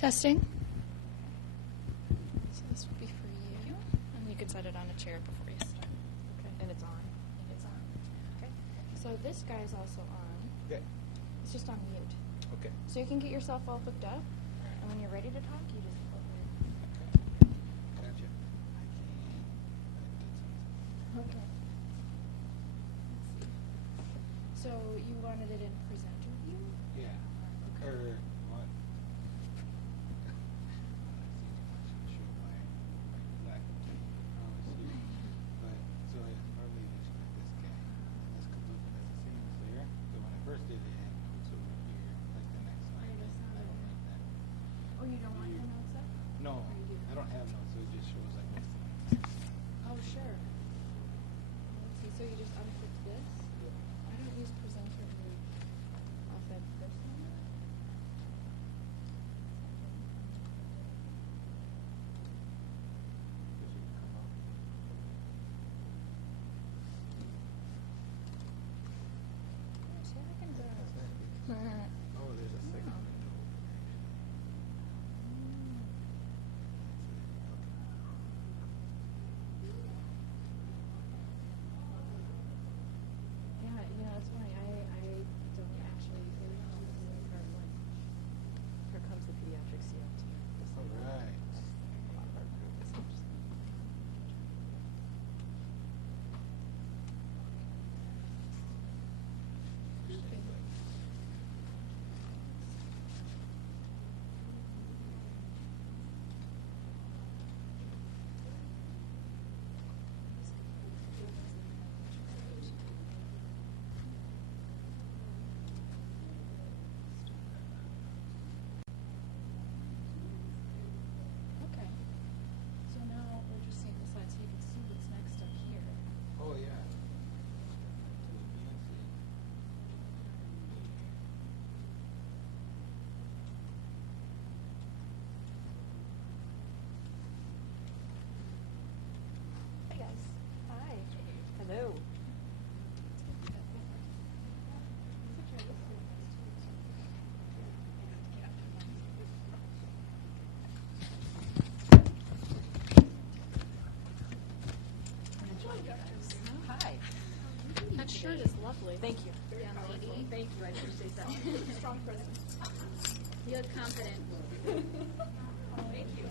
Testing. So this will be for you. And you can set it on a chair before you start. Okay. And it's on. And it's on. Okay. So this guy is also on. Okay. It's just on mute. Okay. So you can get yourself all hooked up. And when you're ready to talk, you just open it. Gotcha. Okay. Let's see. So you wanted it in presenter view? Yeah. Okay. Or what? Show my lack of technology. But so it's probably just like this guy. And this comes up as the same as there. But when I first did it, it was over here, like the next line. I don't like that. Oh, you don't want your notes up? No, Or you do? I don't have notes, so it just shows like this. Oh, sure. Let's see. So you just unclick this? I don't use presenter view often personally. This should come up. See if I can go. Oh, there's a second window. Yeah, you know, it's funny. I don't actually hear the part one. Here comes the pediatric CLT. All right. A lot of our group is interesting. Okay. So now we're just seeing the slide so you can see what's next up here. Oh, yeah. To the BNC. Hey guys. Hi. Hello. Hi. That shirt is lovely. Thank you. Young lady. Thank you. I appreciate that. Strong presence. You look confident. Thank you.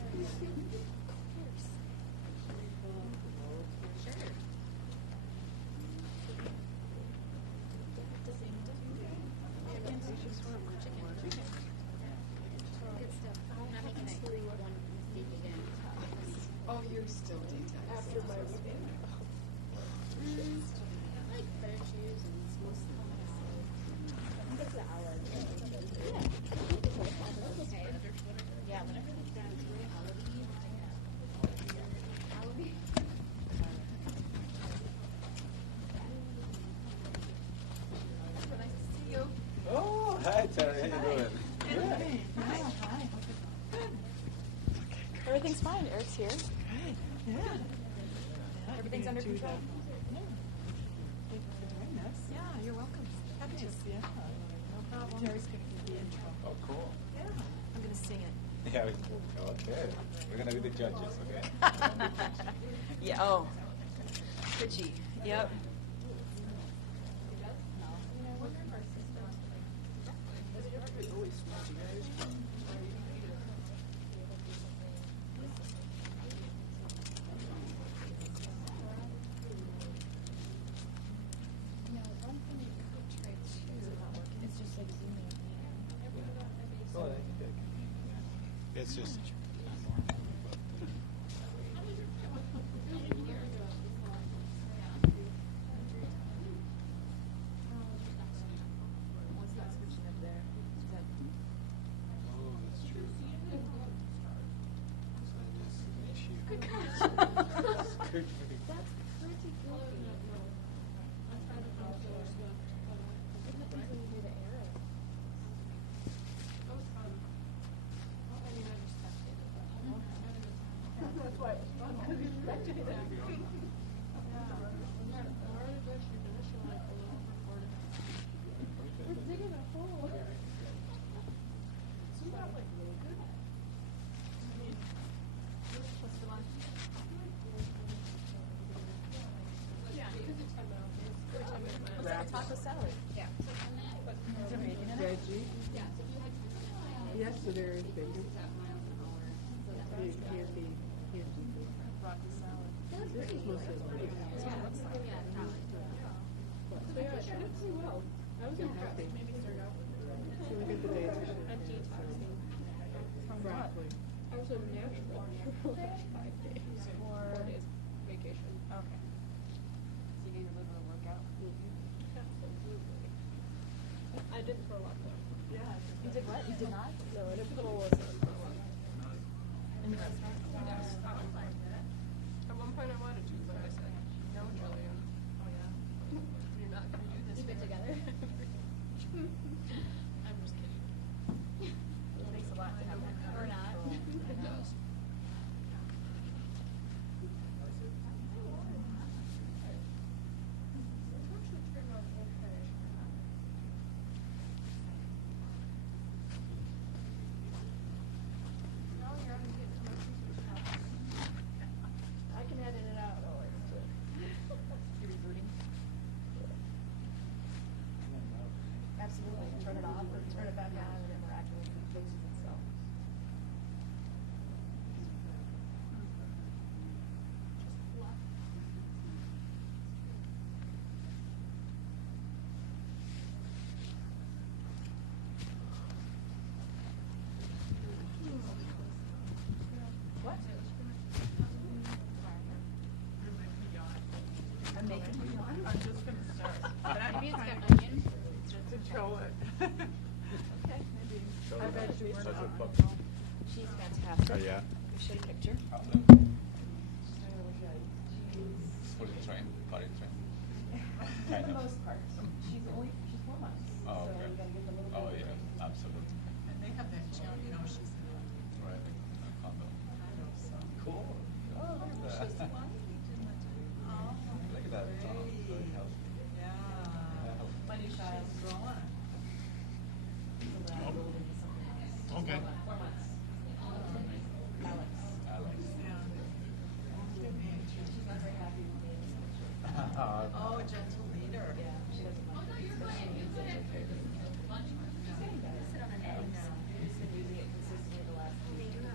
Sure. Good stuff. I'm not making that one mistake again. Oh, you're still detailed. After my I like better shoes and small slippers. Okay. Yeah, whenever they drive through Alvy. Nice to see you. Oh, hi, Terry. How you doing? Good. Hi. Everything's fine. Eric's here. Good. Yeah. Everything's under control. Yeah. Thank you for doing this. Yeah, you're welcome. Happy to. Yeah. No problem. Jerry's going to give the intro. Oh, cool. Yeah. I'm going to sing it. Yeah, okay. We're going to be the judges, okay? Yeah. Oh. Pitchy. Yep. Yeah, one thing you could try too is just like zooming in. Oh, it's just What's that switching up there? Is that oh, that's true. So that's an issue. Good. That's pretty goofy. Isn't it easy to do the arrow? That's why it was fun, because you expected it. We're digging a hole. Zoom out like really good. So there is bacon. Broccoli salad. This is mostly rice. So yeah, it did pretty well. I was impressed. Maybe start out with So we get the dietitian. a detoxing. From what? Broccoli. I was a natural for like 5 days. 4 days vacation. Okay. So you gave your liver a workout? Absolutely. I didn't throw up though. Yeah. You did what? You did not? No, I didn't throw up. In the restaurant? Yes. At one point I wanted to, but I said, no, Julia. Oh, yeah. You're not going to do this. Keep it together. I'm just kidding. It takes a lot to have that kind of Or not. control. It does. I can edit it out. You're rebooting? Absolutely. Turn it off or turn it back on and it miraculously fixes itself. What? I'm making you yawn. I'm just gonna start. Maybe it's got onion. Control it. Okay, maybe. I bet you were Such a not. book. She's fantastic. Oh, yeah? Let me show you a picture. How's She's that? really good. What are you train? Potty train? For Kind the of. most part. She's 4 months. Oh, So okay. you gotta give the little Oh, bit of yeah, absolutely. And they have that gel, you know, she's in Right. A condom. so. Cool. Oh, look at that. Look at that. Very healthy. Yeah. My new child. Growing. He's a lab rolled into something else. Okay. 4 months. Alex. Alex. Yeah. She's not very happy with me in this picture. Oh, a gentle leader. Yeah, she doesn't like it. But she needs it. He's been using it consistently the last week. She's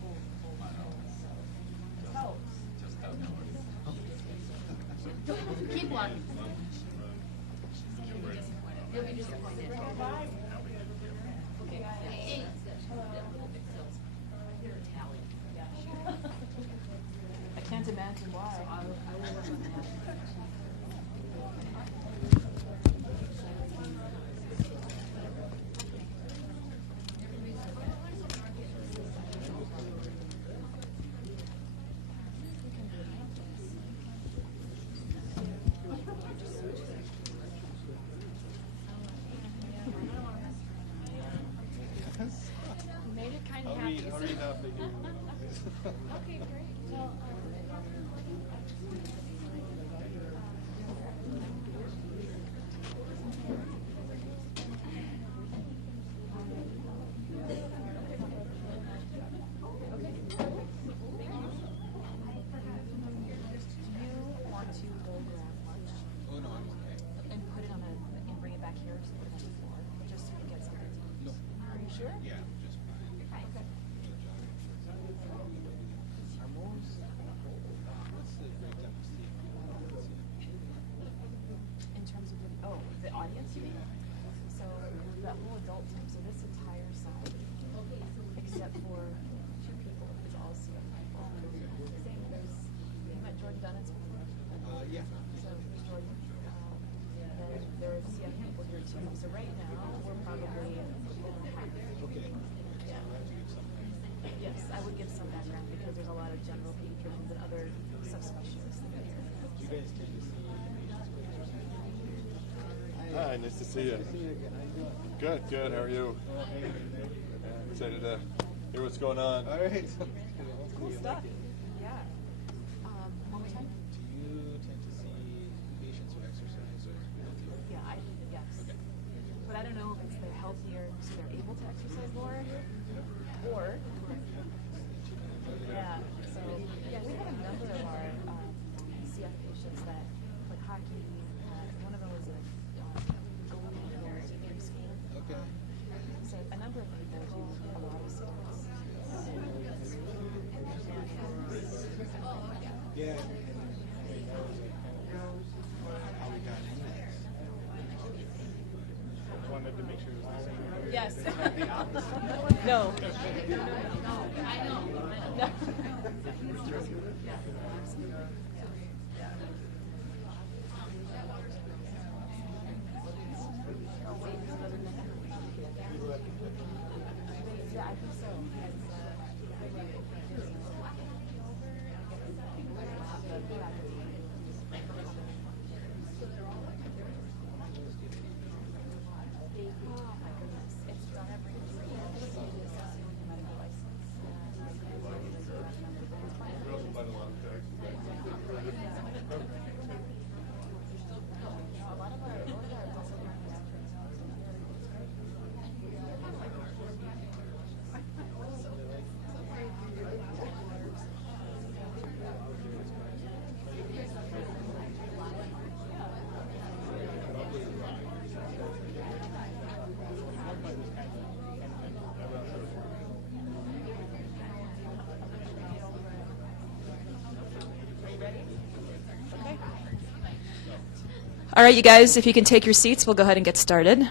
cold. I know. So it helps. Just tell me what it is. Keep one. You're ready. You'll be disappointed. Okay, guys. Hey. I can't imagine why. I will work on that. You made it kind of I'll happy. read off the new one. Okay, great. Well, Do you want to go grab lunch Oh, no, I'm okay. and put it on and bring it back here so put it on the floor, just so we get something to eat? No. Are you sure? Yeah, just fine. Okay. What's the breakdown of In terms of the audience, you mean? So that whole adult team, so this entire side, except for 2 people, is all CF people. Same, you met Jordan Dunn's before? Yeah. So there's Jordan. And then there are CF people here too. So right now, we're probably half. Okay. Yeah. So I have to give something. Yes, I would give some background because there's a lot of general patrons and other subspecialists that are here. Do you guys tend to see patients with exercise? Hi, nice to see you. Nice to see you again. How you doing? Good, good. How are you? Oh, hey. Excited to hear what's going on. All right. Cool stuff. Yeah. One more time? Do you tend to see patients who exercise or Yeah, yes. But I don't know if it's they're healthier so they're able to exercise more, or yeah. So yeah, we have a number of our CF patients that like hockey. One of them was a goalie in their school. Okay. So a number of All right, you guys, if you can take your seats, we'll go ahead and get started.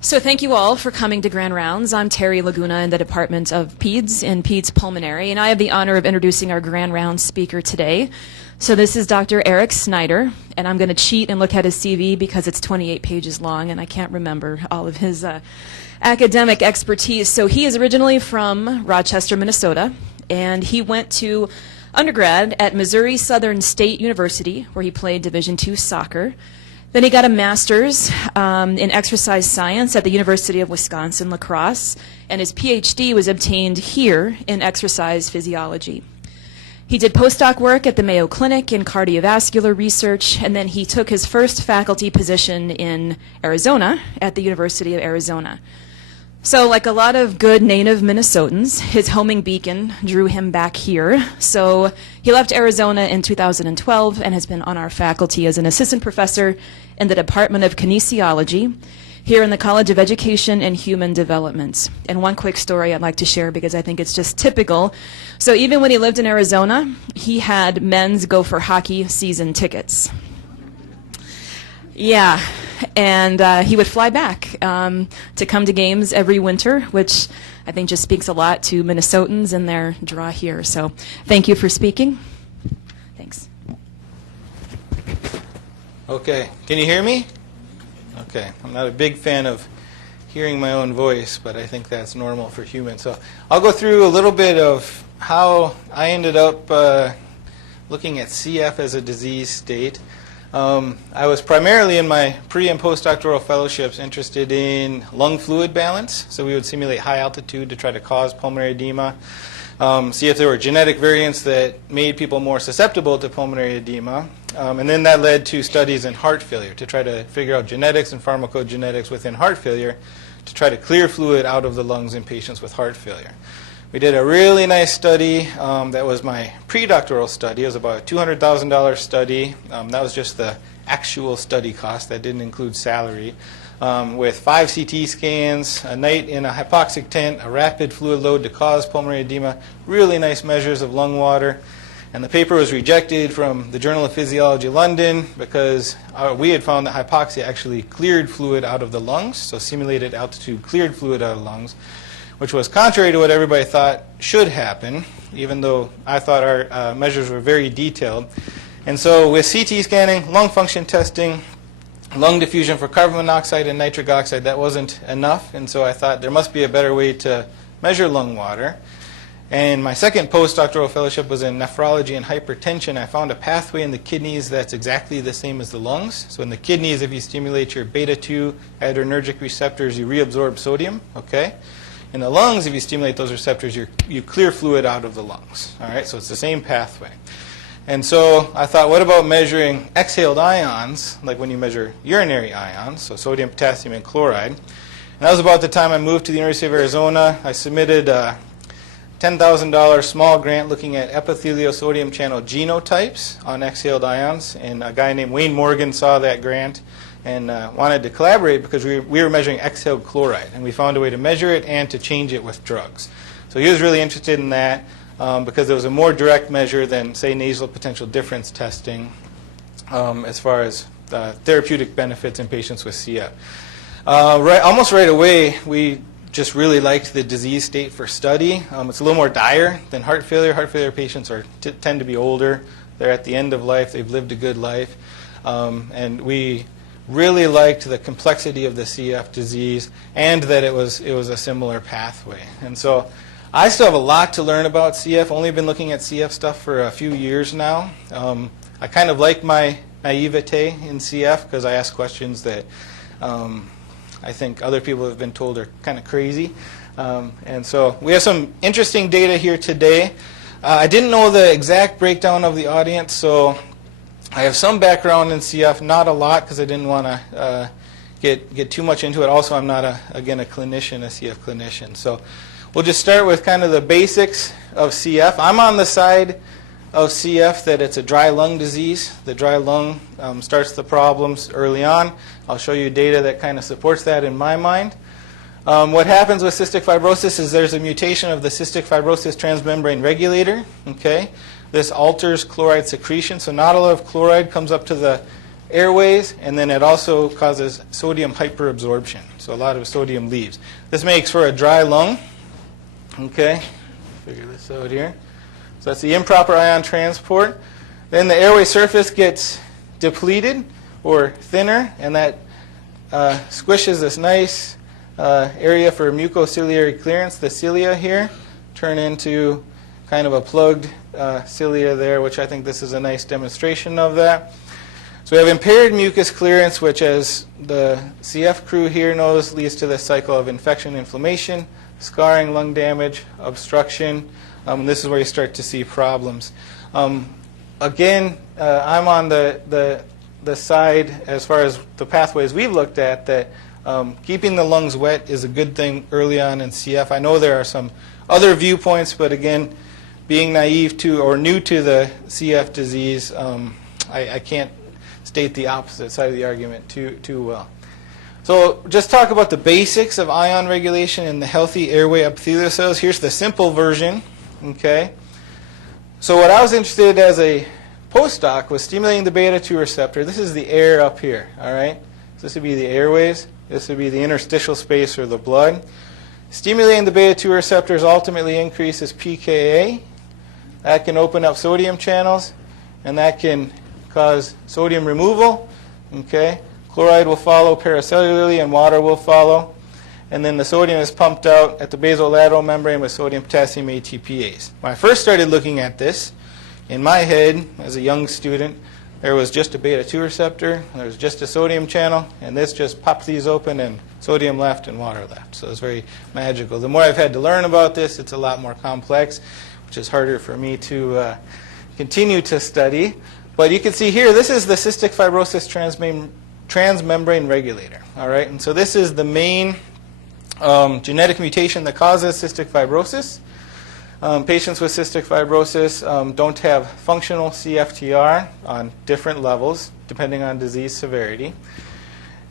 So thank you all for coming to Grand Rounds. I'm Terry Laguna in the Department of Peds in Peds Pulmonary, and I have the honor of introducing our Grand Rounds speaker today. So this is Dr. Eric Snyder, and I'm going to cheat and look at his CV because it's 28 pages long, and I can't remember all of his academic expertise. So he is originally from Rochester, Minnesota, and he went to undergrad at Missouri Southern State University, where he played Division II soccer. Then he got a master's in exercise science at the University of Wisconsin-La Crosse, and his PhD was obtained here in exercise physiology. He did postdoc work at the Mayo Clinic in cardiovascular research, and then he took his first faculty position in Arizona at the University of Arizona. So like a lot of good native Minnesotans, his homing beacon drew him back here. So he left Arizona in 2012 and has been on our faculty as an assistant professor in the Department of Kinesiology here in the College of Education and Human Development. And one quick story I'd like to share because I think it's just typical. So even when he lived in Arizona, he had men's Gopher hockey season tickets. Yeah, and he would fly back to come to games every winter, which I think just speaks a lot to Minnesotans and their draw here. So thank you for speaking. Thanks. Okay, can you hear me? Okay, I'm not a big fan of hearing my own voice, but I think that's normal for humans. So I'll go through a little bit of how I ended up looking at CF as a disease state. I was primarily in my pre- and postdoctoral fellowships interested in lung fluid balance. So we would simulate high altitude to try to cause pulmonary edema, see if there were genetic variants that made people more susceptible to pulmonary edema. And then that led to studies in heart failure to try to figure out genetics and pharmacogenetics within heart failure to try to clear fluid out of the lungs in patients with heart failure. We did a really nice study that was my pre-doctoral study. It was about a $200,000 study. That was just the actual study cost. That didn't include salary. With 5 CT scans, a night in a hypoxic tent, a rapid fluid load to cause pulmonary edema, really nice measures of lung water. And the paper was rejected from the Journal of Physiology London because we had found that hypoxia actually cleared fluid out of the lungs, so simulated altitude cleared fluid out of the lungs, which was contrary to what everybody thought should happen, even though I thought our measures were very detailed. And so with CT scanning, lung function testing, lung diffusion for carbon monoxide and nitric oxide, that wasn't enough. And so I thought there must be a better way to measure lung water. And my second postdoctoral fellowship was in nephrology and hypertension. I found a pathway in the kidneys that's exactly the same as the lungs. So in the kidneys, if you stimulate your beta-2 adrenergic receptors, you reabsorb sodium. Okay. In the lungs, if you stimulate those receptors, you clear fluid out of the lungs. All right, so it's the same pathway. And so I thought, what about measuring exhaled ions, like when you measure urinary ions, so sodium, potassium, and chloride? And that was about the time I moved to the University of Arizona. I submitted a $10,000 small grant looking at epithelial sodium channel genotypes on exhaled ions, and a guy named Wayne Morgan saw that grant and wanted to collaborate because we were measuring exhaled chloride, and we found a way to measure it and to change it with drugs. So he was really interested in that because it was a more direct measure than, say, nasal potential difference testing as far as therapeutic benefits in patients with CF. Almost right away, we just really liked the disease state for study. It's a little more dire than heart failure. Heart failure patients tend to be older. They're at the end of life. They've lived a good life. And we really liked the complexity of the CF disease and that it was a similar pathway. And so I still have a lot to learn about CF. Only been looking at CF stuff for a few years now. I kind of like my naivete in CF because I ask questions that I think other people have been told are kind of crazy. And so we have some interesting data here today. I didn't know the exact breakdown of the audience, so I have some background in CF, not a lot because I didn't want to get too much into it. Also, I'm not, again, a clinician, a CF clinician. So we'll just start with kind of the basics of CF. I'm on the side of CF that it's a dry lung disease. The dry lung starts the problems early on. I'll show you data that kind of supports that in my mind. What happens with cystic fibrosis is there's a mutation of the cystic fibrosis transmembrane regulator. Okay, this alters chloride secretion, so not a lot of chloride comes up to the airways, and then it also causes sodium hyperabsorption, so a lot of sodium leaves. This makes for a dry lung. Okay, figure this out here. So that's the improper ion transport. Then the airway surface gets depleted or thinner, and that squishes this nice area for mucociliary clearance. The cilia here turn into kind of a plugged cilia there, which I think this is a nice demonstration of that. So we have impaired mucus clearance, which, as the CF crew here knows, leads to this cycle of infection, inflammation, scarring, lung damage, obstruction. This is where you start to see problems. Again, I'm on the side, as far as the pathways we've looked at, that keeping the lungs wet is a good thing early on in CF. I know there are some other viewpoints, but again, being naive to or new to the CF disease, I can't state the opposite side of the argument too well. So just talk about the basics of ion regulation in the healthy airway epithelial cells. Here's the simple version. Okay. So what I was interested in as a postdoc was stimulating the beta-2 receptor. This is the air up here. All right. So this would be the airways. This would be the interstitial space or the blood. Stimulating the beta-2 receptors ultimately increases pKa. That can open up sodium channels, and that can cause sodium removal. Okay. Chloride will follow paracellularly, and water will follow. And then the sodium is pumped out at the basolateral membrane with sodium potassium ATPase. When I first started looking at this, in my head, as a young student, there was just a beta-2 receptor, there was just a sodium channel, and this just popped these open, and sodium left and water left. So it's very magical. The more I've had to learn about this, it's a lot more complex, which is harder for me to continue to study. But you can see here, this is the cystic fibrosis transmembrane regulator. All right, and so this is the main genetic mutation that causes cystic fibrosis. Patients with cystic fibrosis don't have functional CFTR on different levels, depending on disease severity.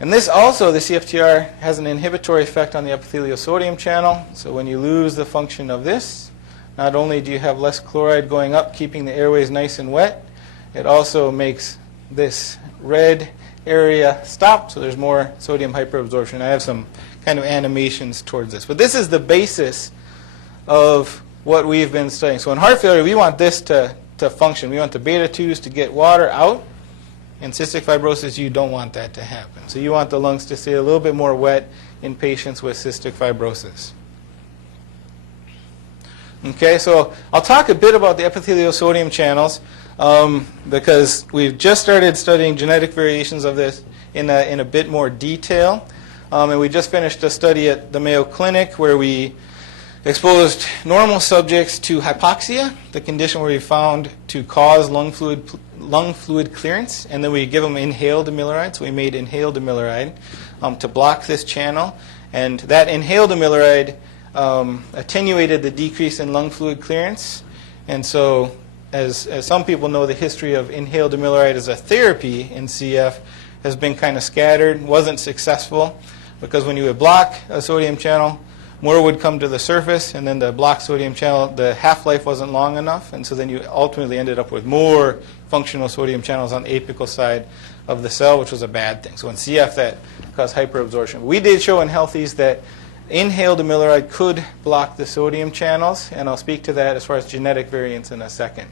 And this also, the CFTR, has an inhibitory effect on the epithelial sodium channel. So when you lose the function of this, not only do you have less chloride going up, keeping the airways nice and wet, it also makes this red area stop, so there's more sodium hyperabsorption. I have some kind of animations towards this. But this is the basis of what we've been studying. So in heart failure, we want this to function. We want the beta-2s to get water out. In cystic fibrosis, you don't want that to happen. So you want the lungs to stay a little bit more wet in patients with cystic fibrosis. Okay, so I'll talk a bit about the epithelial sodium channels because we've just started studying genetic variations of this in a bit more detail. And we just finished a study at the Mayo Clinic where we exposed normal subjects to hypoxia, the condition where we found to cause lung fluid clearance, and then we give them inhaled amiloride. So we made inhaled amiloride to block this channel, and that inhaled amiloride attenuated the decrease in lung fluid clearance. And so, as some people know, the history of inhaled amiloride as a therapy in CF has been kind of scattered, wasn't successful, because when you would block a sodium channel, more would come to the surface, and then the blocked sodium channel, the half-life wasn't long enough, and so then you ultimately ended up with more functional sodium channels on the apical side of the cell, which was a bad thing. So in CF, that caused hyperabsorption. We did show in healthies that inhaled amiloride could block the sodium channels, and I'll speak to that as far as genetic variants in a second.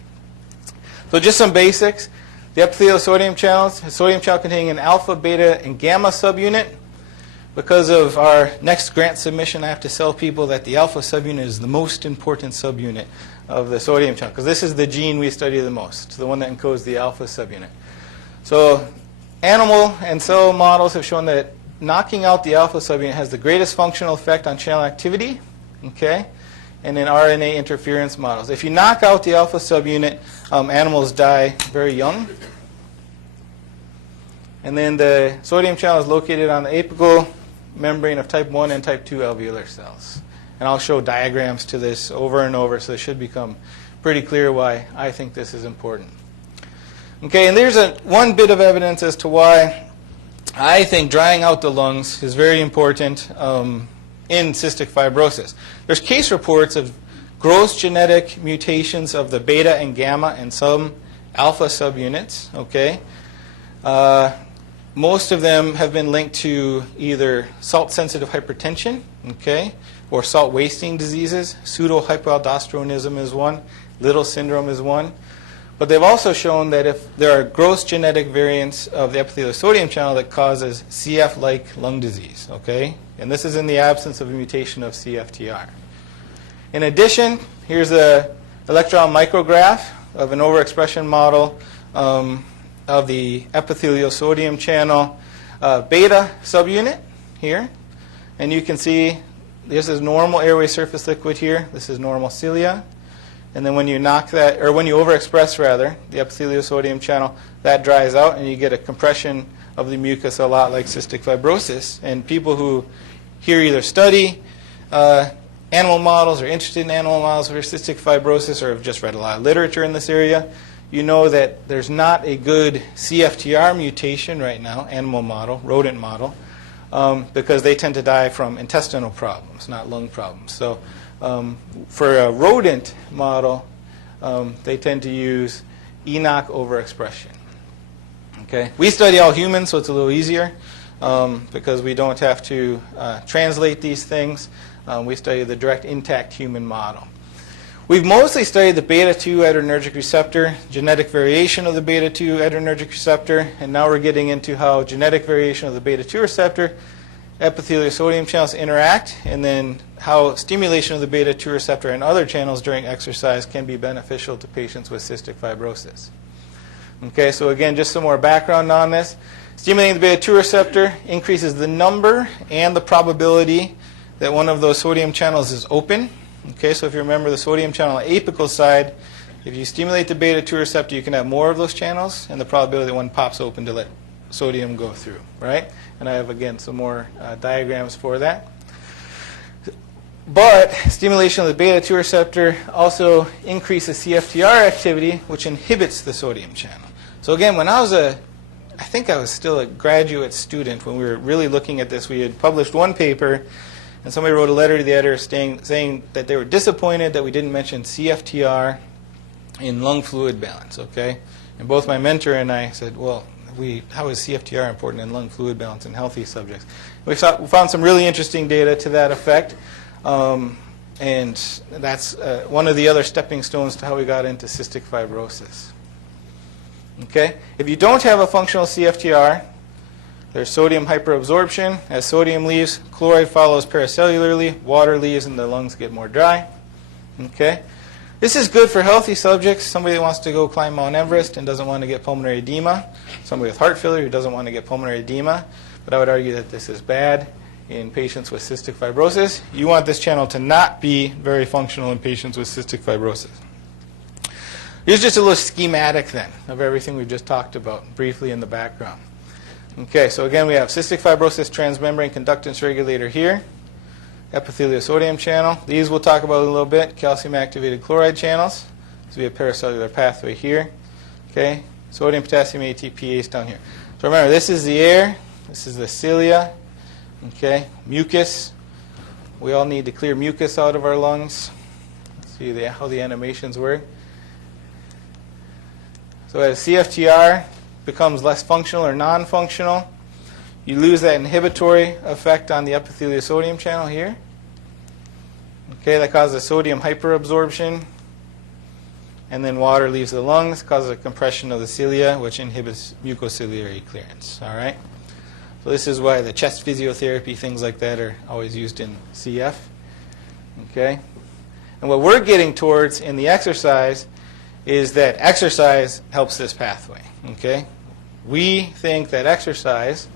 So just some basics. The epithelial sodium channels, a sodium channel containing an alpha, beta, and gamma subunit. Because of our next grant submission, I have to tell people that the alpha subunit is the most important subunit of the sodium channel, because this is the gene we study the most, the one that encodes the alpha subunit. So animal and cell models have shown that knocking out the alpha subunit has the greatest functional effect on channel activity, okay? And in RNA interference models. If you knock out the alpha subunit, animals die very young. And then the sodium channel is located on the apical membrane of type 1 and type 2 alveolar cells. And I'll show diagrams to this over and over, so it should become pretty clear why I think this is important. Okay, and there's one bit of evidence as to why I think drying out the lungs is very important in cystic fibrosis. There's case reports of gross genetic mutations of the beta and gamma and some alpha subunits, okay? Most of them have been linked to either salt-sensitive hypertension, okay, or salt-wasting diseases. Pseudohypoaldosteronism is one. Little syndrome is one. But they've also shown that if there are gross genetic variants of the epithelial sodium channel that causes CF-like lung disease, okay? And this is in the absence of a mutation of Cftr. In addition, here's an electron micrograph of an overexpression model of the epithelial sodium channel beta subunit here. And you can see this is normal airway surface liquid here. This is normal cilia. And then when you knock that, or when you overexpress rather, the epithelial sodium channel, that dries out and you get a compression of the mucus a lot like cystic fibrosis. And people who here either study animal models or interested in animal models for cystic fibrosis or have just read a lot of literature in this area, you know that there's not a good Cftr mutation right now, animal model, rodent model, because they tend to die from intestinal problems, not lung problems. So for a rodent model, they tend to use ENOC overexpression. Okay? We study all humans, so it's a little easier because we don't have to translate these things. We study the direct intact human model. We've mostly studied the beta-2 adrenergic receptor, genetic variation of the beta-2 adrenergic receptor, and now we're getting into how genetic variation of the beta-2 receptor, epithelial sodium channels interact, and then how stimulation of the beta-2 receptor and other channels during exercise can be beneficial to patients with cystic fibrosis. Okay, so again, just some more background on this. Stimulating the beta-2 receptor increases the number and the probability that one of those sodium channels is open. Okay, so if you remember the sodium channel apical side, if you stimulate the beta-2 receptor, you can have more of those channels, and the probability that one pops open to let sodium go through, right? And I have, again, some more diagrams for that. But stimulation of the beta-2 receptor also increases Cftr activity, which inhibits the sodium channel. So again, when I think I was still a graduate student when we were really looking at this. We had published one paper, and somebody wrote a letter to the editor saying that they were disappointed that we didn't mention Cftr in lung fluid balance, okay? And both my mentor and I said, well, how is Cftr important in lung fluid balance in healthy subjects? We found some really interesting data to that effect, and that's one of the other stepping stones to how we got into cystic fibrosis. Okay? If you don't have a functional Cftr, there's sodium hyperabsorption. As sodium leaves, chloride follows paracellularly. Water leaves and the lungs get more dry. Okay? This is good for healthy subjects. Somebody that wants to go climb Mount Everest and doesn't want to get pulmonary edema. Somebody with heart failure who doesn't want to get pulmonary edema. But I would argue that this is bad in patients with cystic fibrosis. You want this channel to not be very functional in patients with cystic fibrosis. Here's just a little schematic then of everything we've just talked about briefly in the background. Okay, so again we have cystic fibrosis transmembrane conductance regulator here, epithelial sodium channel. These we'll talk about a little bit, calcium activated chloride channels. So we have paracellular pathway here. Okay, sodium, potassium, ATPase down here. So remember, this is the air, this is the cilia, okay, mucus, We all need to clear mucus out of our lungs. Let's see how the animations work. So as Cftr becomes less functional or non-functional, you lose that inhibitory effect on the epithelial sodium channel here. Okay, that causes sodium hyperabsorption. And then water leaves the lungs, causes a compression of the cilia, which inhibits mucociliary clearance. All right? So this is why the chest physiotherapy, things like that, are always used in CF. Okay? And what we're getting towards in the exercise is that exercise helps this pathway. Okay? We think that exercise,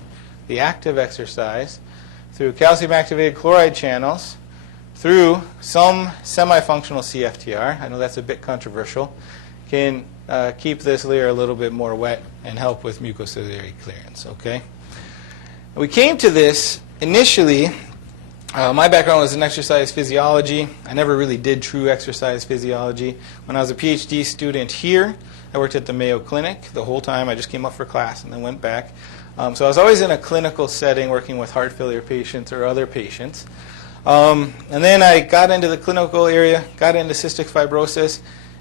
the active exercise, through calcium-activated chloride channels, through some semi-functional CFTR, I know that's a bit controversial, can keep this layer a little bit more wet and help with mucociliary clearance. Okay? We came to this initially, my background was in exercise physiology. I never really did true exercise physiology. When I was a PhD student here, I worked at the Mayo Clinic the whole time. I just came up for class and then went back. So I was always in a clinical setting working with heart failure patients or other patients. And then I got into the clinical area, got into cystic fibrosis,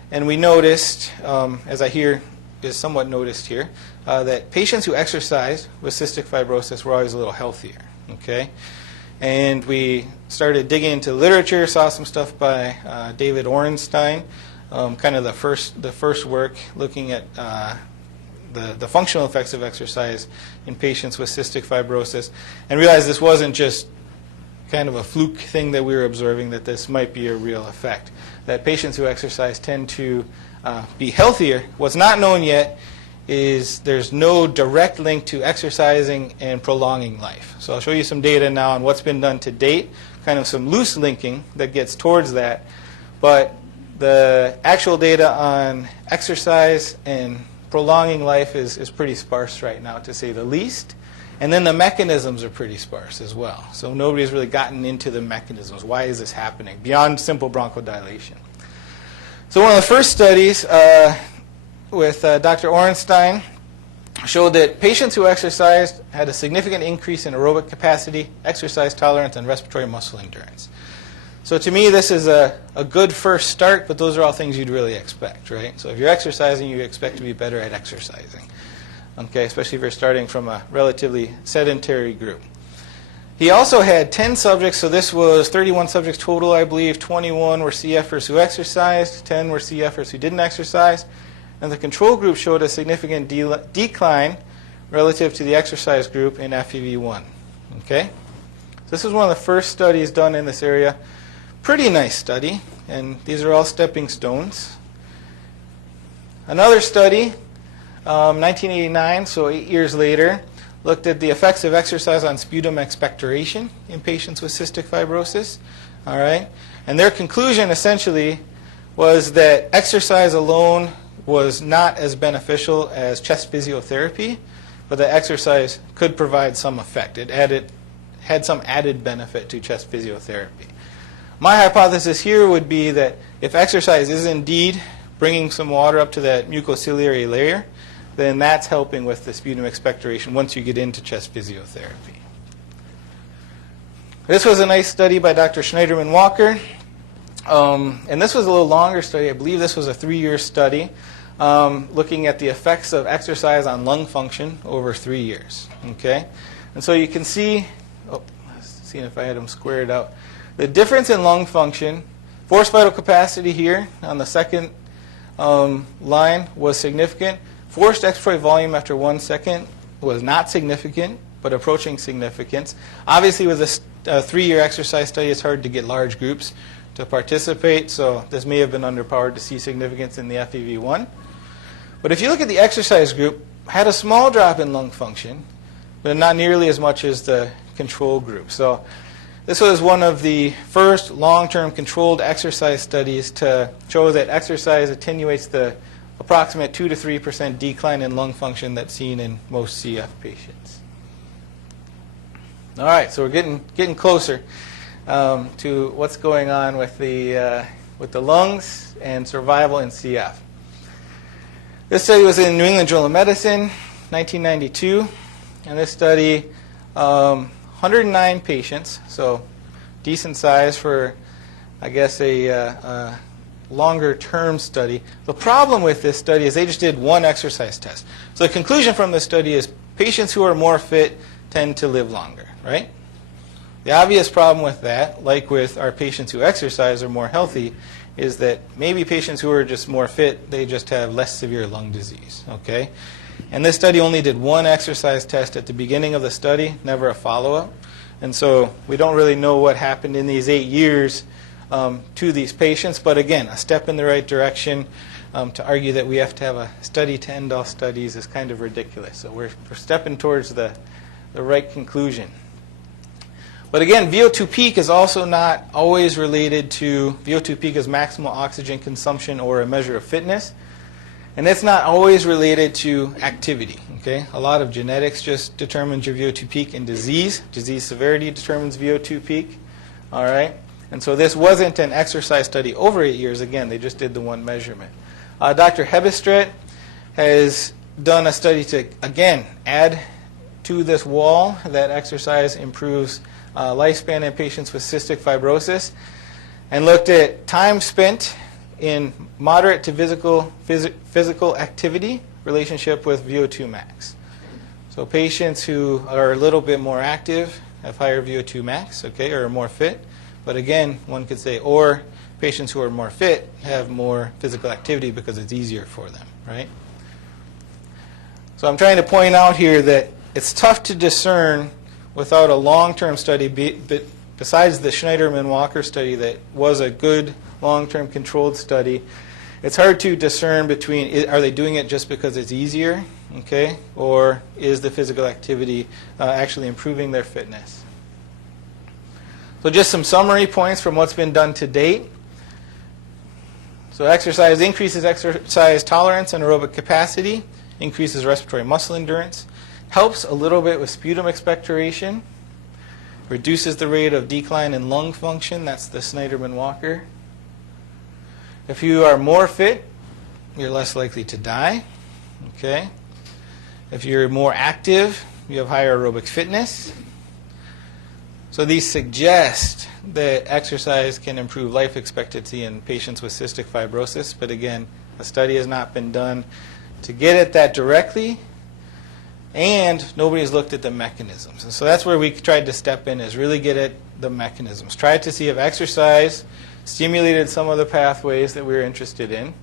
and we noticed, as I hear is somewhat noticed here, that patients who exercised with cystic fibrosis were always a little healthier. Okay? And we started digging into literature, saw some stuff by David Orenstein, kind of the first work looking at the functional effects of exercise in patients with cystic fibrosis, and realized this wasn't just kind of a fluke thing that we were observing, that this might be a real effect, that patients who exercise tend to be healthier. What's not known yet is there's no direct link to exercising and prolonging life. So I'll show you some data now on what's been done to date, kind of some loose linking that gets towards that. But the actual data on exercise and prolonging life is pretty sparse right now, to say the least. And then the mechanisms are pretty sparse as well. So nobody's really gotten into the mechanisms. Why is this happening beyond simple bronchodilation? So one of the first studies with Dr. Orenstein showed that patients who exercised had a significant increase in aerobic capacity, exercise tolerance, and respiratory muscle endurance. So to me, this is a good first start, but those are all things you'd really expect, right? So if you're exercising, you expect to be better at exercising, okay, especially if you're starting from a relatively sedentary group. He also had 10 subjects, so this was 31 subjects total, I believe. 21 were CFers who exercised, 10 were CFers who didn't exercise, and the control group showed a significant decline relative to the exercise group in FEV1. Okay? So this was one of the first studies done in this area. Pretty nice study, and these are all stepping stones. Another study, 1989, so 8 years later, looked at the effects of exercise on sputum expectoration in patients with cystic fibrosis. All right? And their conclusion essentially was that exercise alone was not as beneficial as chest physiotherapy, but that exercise could provide some effect. It had some added benefit to chest physiotherapy. My hypothesis here would be that if exercise is indeed bringing some water up to that mucociliary layer, then that's helping with the sputum expectoration once you get into chest physiotherapy. This was a nice study by Dr. Schneiderman Walker. And this was a little longer study. I believe this was a 3-year study looking at the effects of exercise on lung function over 3 years. Okay? And so you can see, seeing if I had them squared out, the difference in lung function, forced vital capacity here on the second line was significant. Forced expiratory volume after 1 second was not significant, but approaching significance. Obviously, with this 3-year exercise study, it's hard to get large groups to participate, so this may have been underpowered to see significance in the FEV1. But if you look at the exercise group, had a small drop in lung function, but not nearly as much as the control group. So this was one of the first long-term controlled exercise studies to show that exercise attenuates the approximate 2 to 3% decline in lung function that's seen in most CF patients. All right, so we're getting closer to what's going on with the lungs and survival in CF. This study was in New England Journal of Medicine, 1992, and this study, 109 patients, so decent size for, I guess, a longer-term study. The problem with this study is they just did one exercise test. So the conclusion from this study is patients who are more fit tend to live longer, right? The obvious problem with that, like with our patients who exercise are more healthy, is that maybe patients who are just more fit, they just have less severe lung disease, okay? And this study only did one exercise test at the beginning of the study, never a follow-up. And so we don't really know what happened in these 8 years to these patients. But again, a step in the right direction. To argue that we have to have a study to end all studies is kind of ridiculous. So we're stepping towards the right conclusion. But again, VO2 peak is also not always related to, VO2 peak is maximal oxygen consumption or a measure of fitness. And it's not always related to activity, okay? A lot of genetics just determines your VO2 peak, and disease severity determines VO2 peak, all right? And so this wasn't an exercise study over 8 years. Again, they just did the one measurement. Dr. Hebestret has done a study to, again, add to this wall that exercise improves lifespan in patients with cystic fibrosis, and looked at time spent in moderate to physical activity relationship with VO2 max. So patients who are a little bit more active have higher VO2 max, okay, or are more fit. But again, one could say, or patients who are more fit have more physical activity because it's easier for them, right? So I'm trying to point out here that it's tough to discern without a long-term study, besides the Schneiderman-Walker study that was a good long-term controlled study. It's hard to discern between, are they doing it just because it's easier, okay, or is the physical activity actually improving their fitness? So just some summary points from what's been done to date. So exercise increases exercise tolerance and aerobic capacity, increases respiratory muscle endurance, helps a little bit with sputum expectoration, reduces the rate of decline in lung function. That's the Snyderman-Walker. If you are more fit, you're less likely to die. Okay. If you're more active, you have higher aerobic fitness. So these suggest that exercise can improve life expectancy in patients with cystic fibrosis. But again, a study has not been done to get at that directly, and nobody's looked at the mechanisms. And so that's where we tried to step in, is really get at the mechanisms. Try to see if exercise stimulated some of the pathways that we were interested in,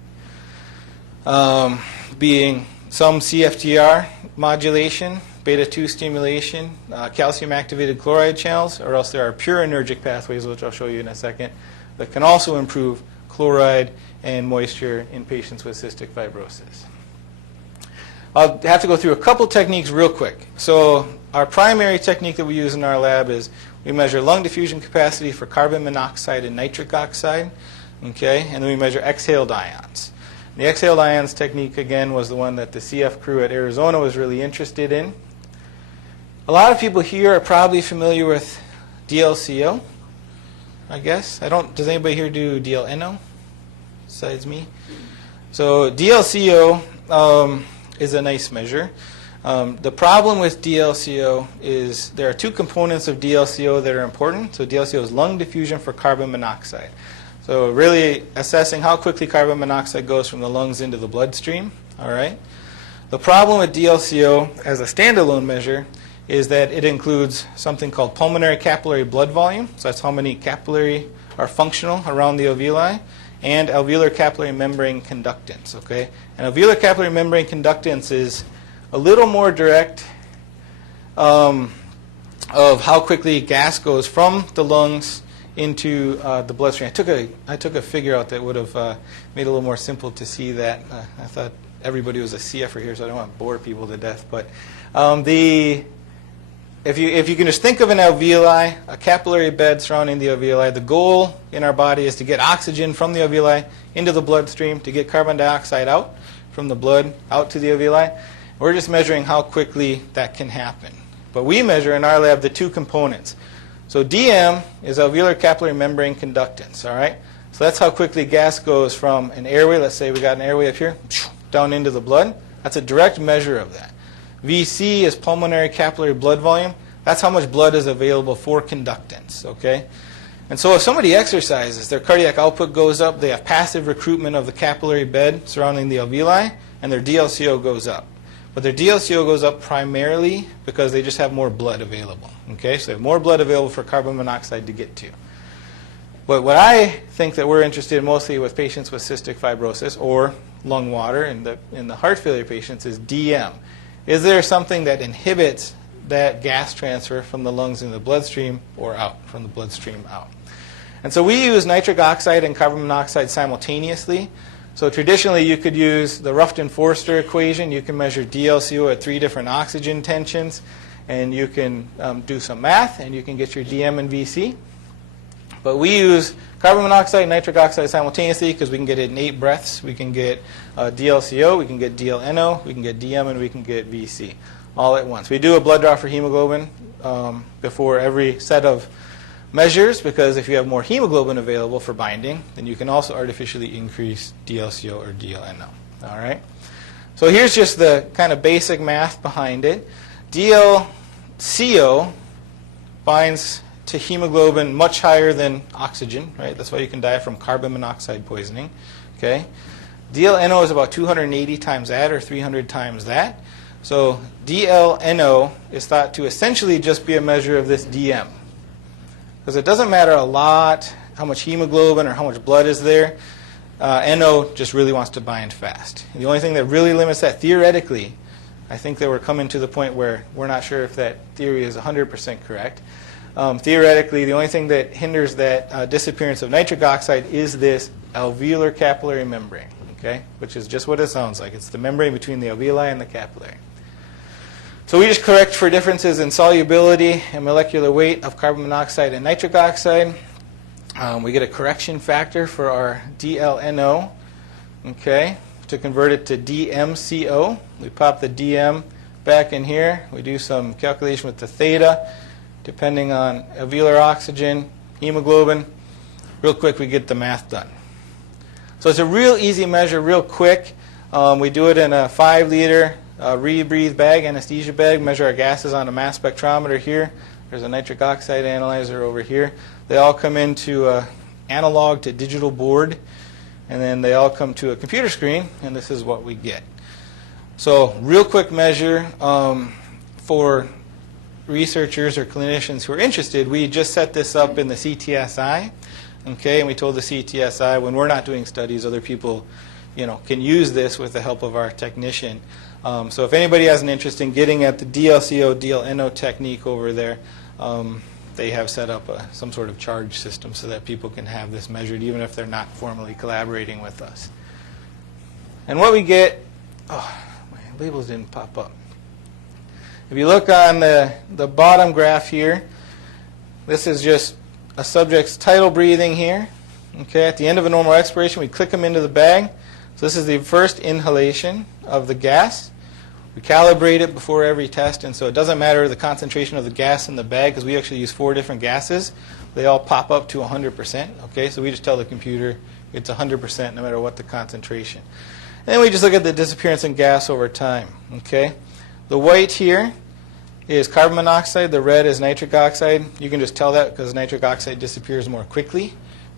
being some Cftr modulation, beta-2 stimulation, calcium-activated chloride channels, or else there are purinergic pathways, which I'll show you in a second, that can also improve chloride and moisture in patients with cystic fibrosis. I'll have to go through a couple techniques real quick. So our primary technique that we use in our lab is we measure lung diffusion capacity for carbon monoxide and nitric oxide, okay, and then we measure exhaled ions. The exhaled ions technique, again, was the one that the CF crew at Arizona was really interested in. A lot of people here are probably familiar with Dlco, I guess. Does anybody here do Dlno besides me? So Dlco is a nice measure. The problem with Dlco is there are two components of Dlco that are important. So Dlco is lung diffusion for carbon monoxide. So really assessing how quickly carbon monoxide goes from the lungs into the bloodstream. All right. The problem with Dlco as a standalone measure is that it includes something called pulmonary capillary blood volume. So that's how many capillary are functional around the alveoli, and alveolar capillary membrane conductance. Okay. And alveolar capillary membrane conductance is a little more direct of how quickly gas goes from the lungs into the bloodstream. I took a figure out that would have made it a little more simple to see that. I thought everybody was a CFer here, so I don't want to bore people to death. But if you can just think of an alveoli, a capillary bed surrounding the alveoli, the goal in our body is to get oxygen from the alveoli into the bloodstream, to get carbon dioxide out from the blood out to the alveoli. We're just measuring how quickly that can happen. But we measure in our lab the two components. So DM is alveolar capillary membrane conductance, all right? So that's how quickly gas goes from an airway, let's say we got an airway up here, down into the blood. That's a direct measure of that. VC is pulmonary capillary blood volume. That's how much blood is available for conductance, okay? And so if somebody exercises, their cardiac output goes up, they have passive recruitment of the capillary bed surrounding the alveoli, and their DLCO goes up. But their DLCO goes up primarily because they just have more blood available. Okay, so they have more blood available for carbon monoxide to get to. But what I think that we're interested in mostly with patients with cystic fibrosis or lung water in the heart failure patients is DM. Is there something that inhibits that gas transfer from the lungs in the bloodstream or out, from the bloodstream out? And so we use nitric oxide and carbon monoxide simultaneously. So traditionally you could use the Ruffton-Forster equation. You can measure DLCO at 3 different oxygen tensions, and you can do some math, and you can get your DM and VC. But we use carbon monoxide and nitric oxide simultaneously because we can get it in 8 breaths. We can get DLCO, we can get DLNO, we can get DM, and we can get VC all at once. We do a blood draw for hemoglobin before every set of measures, because if you have more hemoglobin available for binding, then you can also artificially increase DLCO or DLNO. All right? So here's just the kind of basic math behind it. DLCO binds to hemoglobin much higher than oxygen, right? That's why you can die from carbon monoxide poisoning. Okay? DLNO is about 280 times that, or 300 times that. So DLNO is thought to essentially just be a measure of this DM. Because it doesn't matter a lot how much hemoglobin or how much blood is there. NO just really wants to bind fast. And the only thing that really limits that theoretically, I think that we're coming to the point where we're not sure if that theory is 100% correct. Theoretically, the only thing that hinders that disappearance of nitric oxide is this alveolar capillary membrane, okay? Which is just what it sounds like. It's the membrane between the alveoli and the capillary. So we just correct for differences in solubility and molecular weight of carbon monoxide and nitric oxide. We get a correction factor for our DLNO, okay, to convert it to DMCO. We pop the DM back in here. We do some calculation with the theta, depending on alveolar oxygen, hemoglobin. Real quick, we get the math done. So it's a real easy measure, real quick. We do it in a 5-liter rebreathe bag, anesthesia bag, measure our gases on a mass spectrometer here. There's a nitric oxide analyzer over here. They all come into analog to digital board, and then they all come to a computer screen, and this is what we get. So real quick measure for researchers or clinicians who are interested. We just set this up in the CTSI, okay, and we told the CTSI when we're not doing studies, other people can use this with the help of our technician. So if anybody has an interest in getting at the DLCO, DLNO technique over there, they have set up some sort of charge system so that people can have this measured even if they're not formally collaborating with us. And what we get, oh, my labels didn't pop up. If you look on the bottom graph here, this is just a subject's tidal breathing here. Okay, at the end of a normal expiration, we click them into the bag. So this is the first inhalation of the gas. We calibrate it before every test, and so it doesn't matter the concentration of the gas in the bag because we actually use 4 different gases. They all pop up to 100%. Okay, so we just tell the computer it's 100% no matter what the concentration. And then we just look at the disappearance in gas over time. Okay, the white here is carbon monoxide. The red is nitric oxide. You can just tell that because nitric oxide disappears more quickly.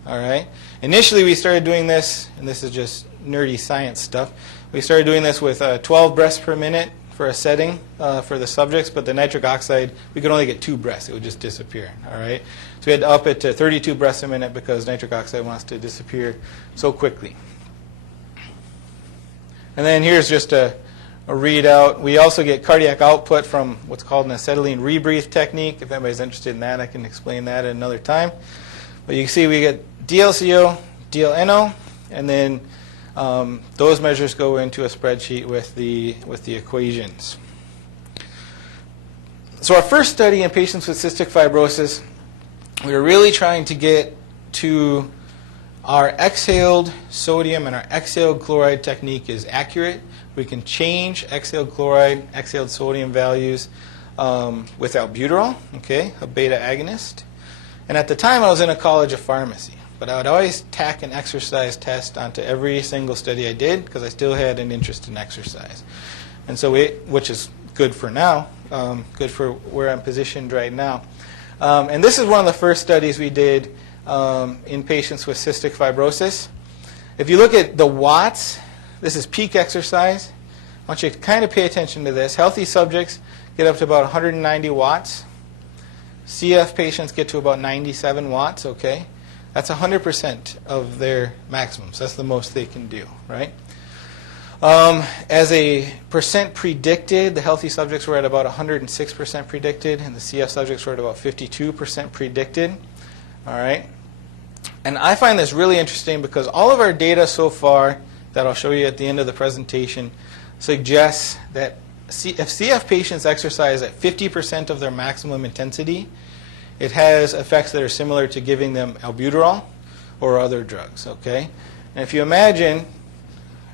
All right. Initially, we started doing this, and this is just nerdy science stuff. We started doing this with 12 breaths per minute for a setting for the subjects, but the nitric oxide, we could only get 2 breaths. It would just disappear. All right. So we had to up it to 32 breaths a minute because nitric oxide wants to disappear so quickly. And then here's just a readout. We also get cardiac output from what's called an acetylene rebreathe technique. If anybody's interested in that, I can explain that at another time. But you can see we get DLCO, DLNO, and then those measures go into a spreadsheet with the equations. So our first study in patients with cystic fibrosis, we were really trying to get to our exhaled sodium and our exhaled chloride technique is accurate. We can change exhaled chloride, exhaled sodium values with albuterol, okay, a beta agonist. And at the time I was in a college of pharmacy, but I would always tack an exercise test onto every single study I did because I still had an interest in exercise. And so which is good for now, good for where I'm positioned right now. And this is one of the first studies we did in patients with cystic fibrosis. If you look at the watts, this is peak exercise. I want you to kind of pay attention to this. Healthy subjects get up to about 190 watts. CF patients get to about 97 watts, okay? That's 100% of their maximums. That's the most they can do, right? As a percent predicted, the healthy subjects were at about 106% predicted, and the CF subjects were at about 52% predicted, all right? And I find this really interesting because all of our data so far that I'll show you at the end of the presentation suggests that if CF patients exercise at 50% of their maximum intensity, it has effects that are similar to giving them albuterol or other drugs, okay? And if you imagine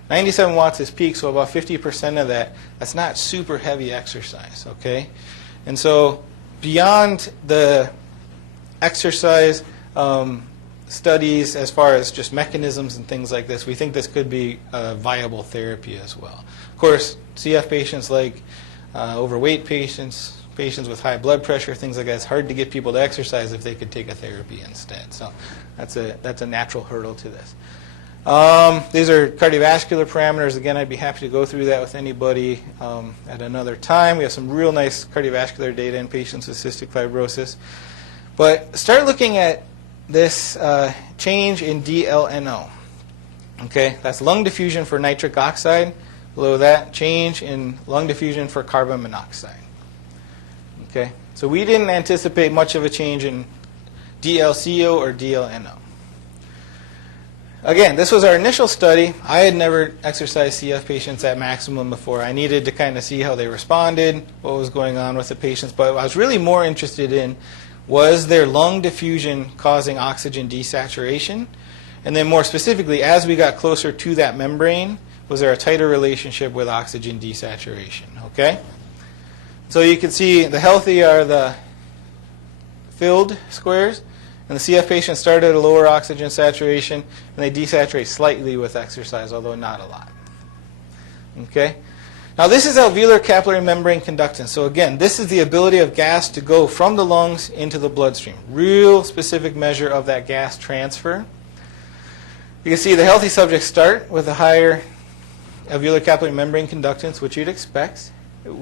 97 watts is peak, so about 50% of that, that's not super heavy exercise, okay? And so beyond the exercise studies as far as just mechanisms and things like this, we think this could be a viable therapy as well. Of course, CF patients like overweight patients, patients with high blood pressure, things like that, it's hard to get people to exercise if they could take a therapy instead. So that's a natural hurdle to this. These are cardiovascular parameters. Again, I'd be happy to go through that with anybody at another time. We have some real nice cardiovascular data in patients with cystic fibrosis. But start looking at this change in DLNO. Okay, that's lung diffusion for nitric oxide. Below that, change in lung diffusion for carbon monoxide. Okay, so we didn't anticipate much of a change in DLCO or DLNO. Again, this was our initial study. I had never exercised CF patients at maximum before. I needed to kind of see how they responded, what was going on with the patients. But what I was really more interested in was their lung diffusion causing oxygen desaturation? And then more specifically, as we got closer to that membrane, was there a tighter relationship with oxygen desaturation? Okay? So you can see the healthy are the filled squares, and the CF patients started at a lower oxygen saturation, and they desaturate slightly with exercise, although not a lot. Okay? Now this is alveolar capillary membrane conductance. So again, this is the ability of gas to go from the lungs into the bloodstream. Real specific measure of that gas transfer. You can see the healthy subjects start with a higher alveolar capillary membrane conductance, which you'd expect. And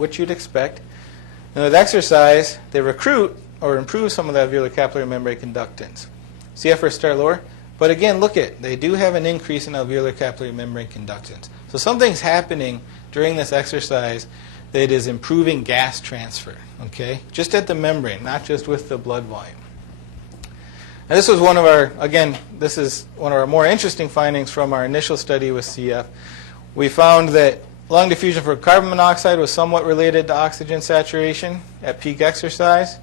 with exercise, they recruit or improve some of the alveolar capillary membrane conductance. CFers start lower, but again, look at, they do have an increase in alveolar capillary membrane conductance. So something's happening during this exercise that is improving gas transfer, okay? Just at the membrane, not just with the blood volume. Now this was one of our, again, this is one of our more interesting findings from our initial study with CF. We found that lung diffusion for carbon monoxide was somewhat related to oxygen saturation at peak exercise.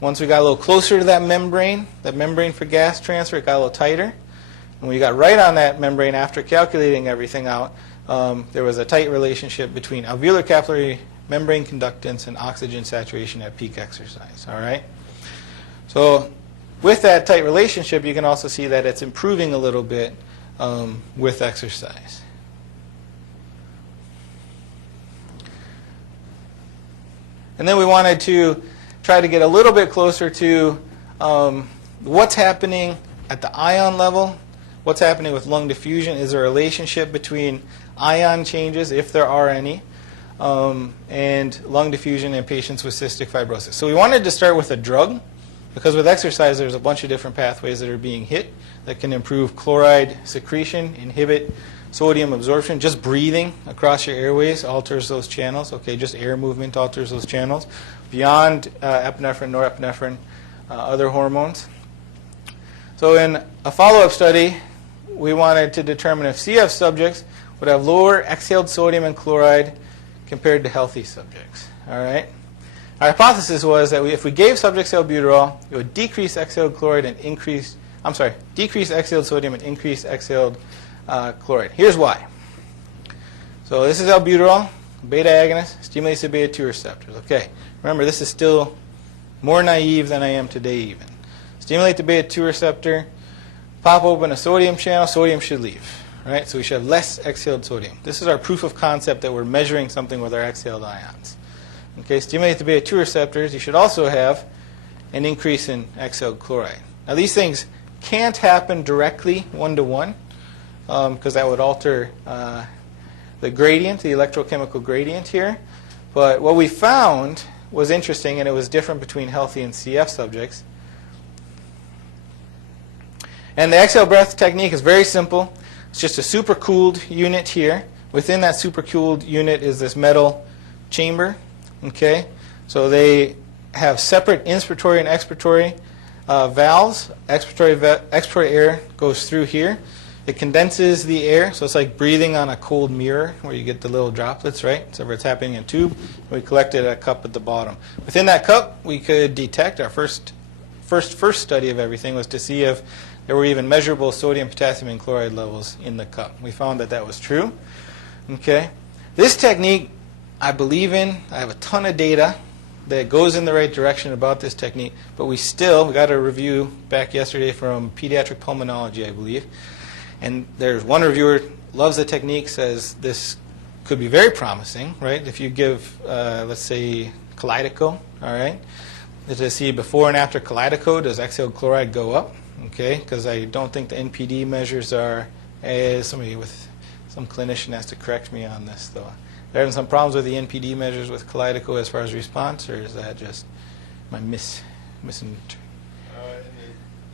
Once we got a little closer to that membrane for gas transfer, it got a little tighter. And when we got right on that membrane after calculating everything out, there was a tight relationship between alveolar capillary membrane conductance and oxygen saturation at peak exercise. All right? So with that tight relationship, you can also see that it's improving a little bit with exercise. And then we wanted to try to get a little bit closer to what's happening at the ion level, what's happening with lung diffusion. Is there a relationship between ion changes, if there are any, and lung diffusion in patients with cystic fibrosis? So we wanted to start with a drug, because with exercise there's a bunch of different pathways that are being hit that can improve chloride secretion, inhibit sodium absorption. Just breathing across your airways alters those channels. Okay, just air movement alters those channels. Beyond epinephrine, norepinephrine, other hormones. So in a follow-up study, we wanted to determine if CF subjects would have lower exhaled sodium and chloride compared to healthy subjects. All right. Our hypothesis was that if we gave subjects albuterol, it would decrease exhaled chloride and decrease exhaled sodium and increase exhaled chloride. Here's why. So this is albuterol, beta agonist, stimulates the beta 2 receptors. Okay, remember this is still more naive than I am today even. Stimulate the beta 2 receptor, pop open a sodium channel, sodium should leave. Right? So we should have less exhaled sodium. This is our proof of concept that we're measuring something with our exhaled ions. Okay, stimulate the beta 2 receptors, you should also have an increase in exhaled chloride. Now these things can't happen directly one-to-one because that would alter the gradient, the electrochemical gradient here. But what we found was interesting, and it was different between healthy and CF subjects. And the exhale breath technique is very simple. It's just a supercooled unit here. Within that supercooled unit is this metal chamber. Okay, so they have separate inspiratory and expiratory valves. Expiratory air goes through here. It condenses the air, so it's like breathing on a cold mirror where you get the little droplets, right? So it's happening in a tube. We collect it at a cup at the bottom. Within that cup, we could detect our first study of everything was to see if there were even measurable sodium, potassium, and chloride levels in the cup. We found that that was true. Okay, this technique I believe in. I have a ton of data that goes in the right direction about this technique, but we got a review back yesterday from Pediatric Pulmonology, I believe. And there's one reviewer loves the technique, says this could be very promising, right? If you give, let's say, Dlco, all right, to see before and after Dlco, does exhaled chloride go up? Okay, because I don't think the NPD measures are, somebody with some clinician has to correct me on this, though. There having some problems with the NPD measures with Dlco as far as response, or is that just my missing? In the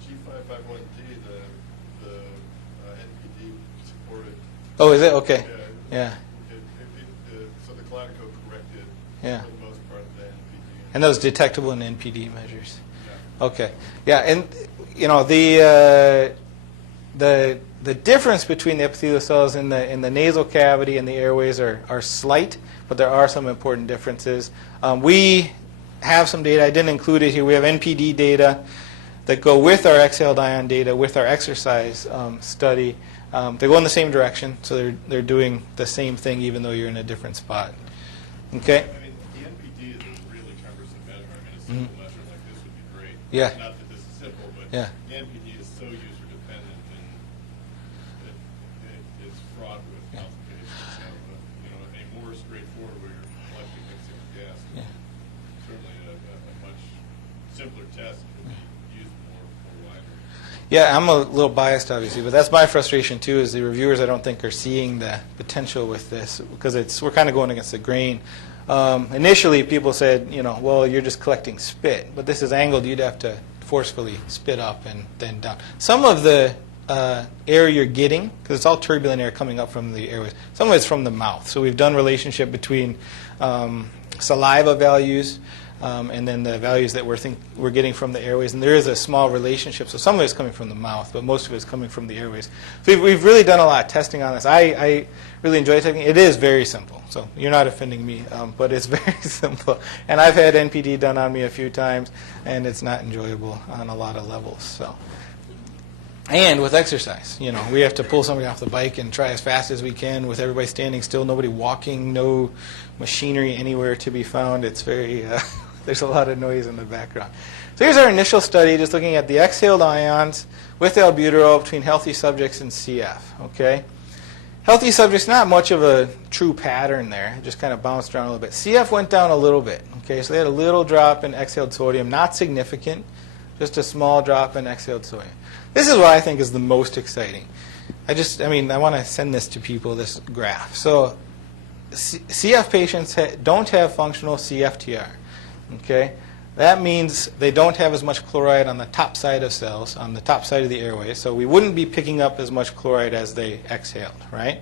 G551D, the NPD supported. Oh, is it? Okay. Yeah. So the Dlco corrected Yeah. for the most part the NPD. And those detectable in NPD measures. Yeah. Okay. Yeah, and you know the difference between the epithelial cells in the nasal cavity and the airways are slight, but there are some important differences. We have some data. I didn't include it here. We have NPD data that go with our exhaled ion data, with our exercise study. They go in the same direction, so they're doing the same thing even though you're in a different spot. Okay? I mean, the NPD is a really cumbersome measure. I mean, a simple measure like this would be great. Yeah. Not that this is simple, but Yeah. the NPD is so user-dependent and it's fraught with complications. So, a more straightforward where you're collecting mixing gas, Yeah. certainly a much simpler test could be used more widely. Yeah, I'm a little biased, obviously, but that's my frustration too. Is the reviewers I don't think are seeing the potential with this because we're kind of going against the grain. Initially, people said, well, you're just collecting spit, but this is angled. You'd have to forcefully spit up and then down. Some of the air you're getting, because it's all turbulent air coming up from the airways, some of it's from the mouth. So we've done relationship between saliva values and then the values that we're getting from the airways, and there is a small relationship. So some of it's coming from the mouth, but most of it's coming from the airways. So we've really done a lot of testing on this. I really enjoy taking it. It is very simple, so you're not offending me, but it's very simple. And I've had NPD done on me a few times, and it's not enjoyable on a lot of levels. So. And with exercise, we have to pull somebody off the bike and try as fast as we can with everybody standing still, nobody walking, no machinery anywhere to be found. It's very, there's a lot of noise in the background. So here's our initial study, just looking at the exhaled ions with albuterol between healthy subjects and CF, okay? Healthy subjects, not much of a true pattern there. It just kind of bounced around a little bit. CF went down a little bit, okay? So they had a little drop in exhaled sodium, not significant, just a small drop in exhaled sodium. This is what I think is the most exciting. I want to send this to people, this graph. So CF patients don't have functional CFTR. Okay? That means they don't have as much chloride on the top side of cells, on the top side of the airway. So we wouldn't be picking up as much chloride as they exhaled, right?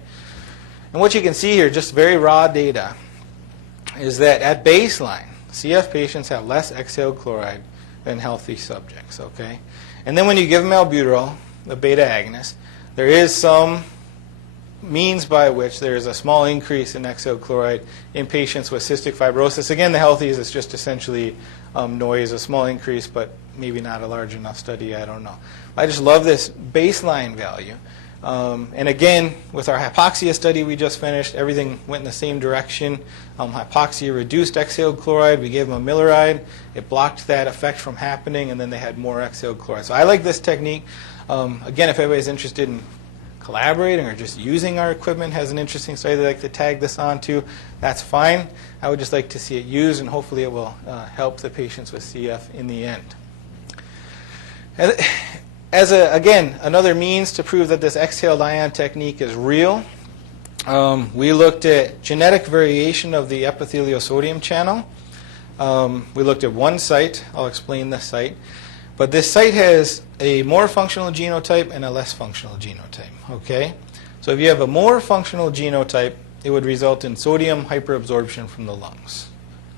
And what you can see here, just very raw data, is that at baseline, CF patients have less exhaled chloride than healthy subjects, okay? And then when you give them albuterol, the beta agonist, there is some means by which there is a small increase in exhaled chloride in patients with cystic fibrosis. Again, the healthies, it's just essentially noise, a small increase, but maybe not a large enough study, I don't know. I just love this baseline value. And again, with our hypoxia study we just finished, everything went in the same direction. Hypoxia reduced exhaled chloride. We gave them amiloride. It blocked that effect from happening, and then they had more exhaled chloride. So I like this technique. Again, if anybody's interested in collaborating or just using our equipment, has an interesting study they'd like to tag this onto, that's fine. I would just like to see it used, and hopefully it will help the patients with CF in the end. Again, another means to prove that this exhaled ion technique is real, we looked at genetic variation of the epithelial sodium channel. We looked at one site. I'll explain this site. But this site has a more functional genotype and a less functional genotype. Okay? So if you have a more functional genotype, it would result in sodium hyperabsorption from the lungs.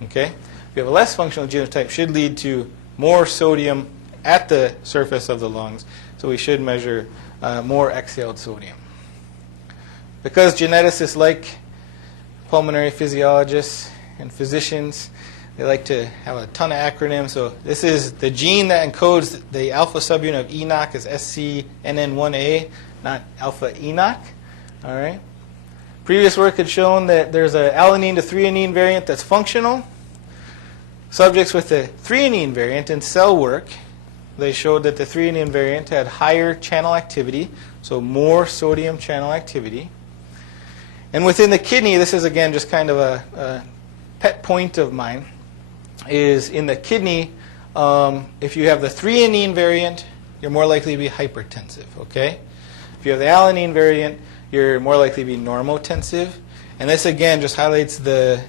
Okay? If you have a less functional genotype, it should lead to more sodium at the surface of the lungs. So we should measure more exhaled sodium. Because geneticists, like pulmonary physiologists and physicians, they like to have a ton of acronyms. So this is the gene that encodes the alpha subunit of ENOC is SCNN1A, not alpha ENOC. All right. Previous work had shown that there's an alanine to threonine variant that's functional. Subjects with the threonine variant in cell work, they showed that the threonine variant had higher channel activity, so more sodium channel activity. And within the kidney, this is again just kind of a pet point of mine, is in the kidney, if you have the threonine variant, you're more likely to be hypertensive, okay? If you have the alanine variant, you're more likely to be normotensive. And this again just highlights the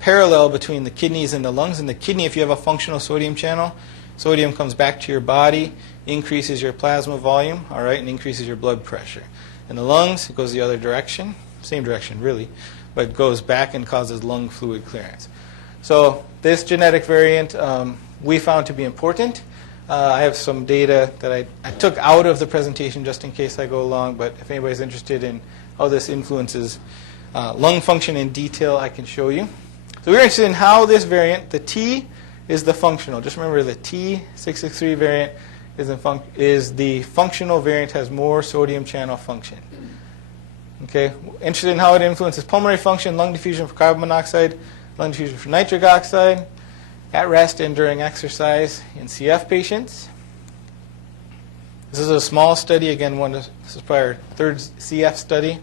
parallel between the kidneys and the lungs. In the kidney, if you have a functional sodium channel, sodium comes back to your body, increases your plasma volume, all right, and increases your blood pressure. In the lungs, it goes the other direction, same direction really, but it goes back and causes lung fluid clearance. So this genetic variant we found to be important. I have some data that I took out of the presentation just in case I go long, but if anybody's interested in how this influences lung function in detail, I can show you. So we're interested in how this variant, the T is the functional. Just remember the T663 variant is the functional variant, has more sodium channel function. Okay, interested in how it influences pulmonary function, lung diffusion for carbon monoxide, lung diffusion for nitric oxide, at rest and during exercise in CF patients. This is a small study. Again, this is probably our third CF study.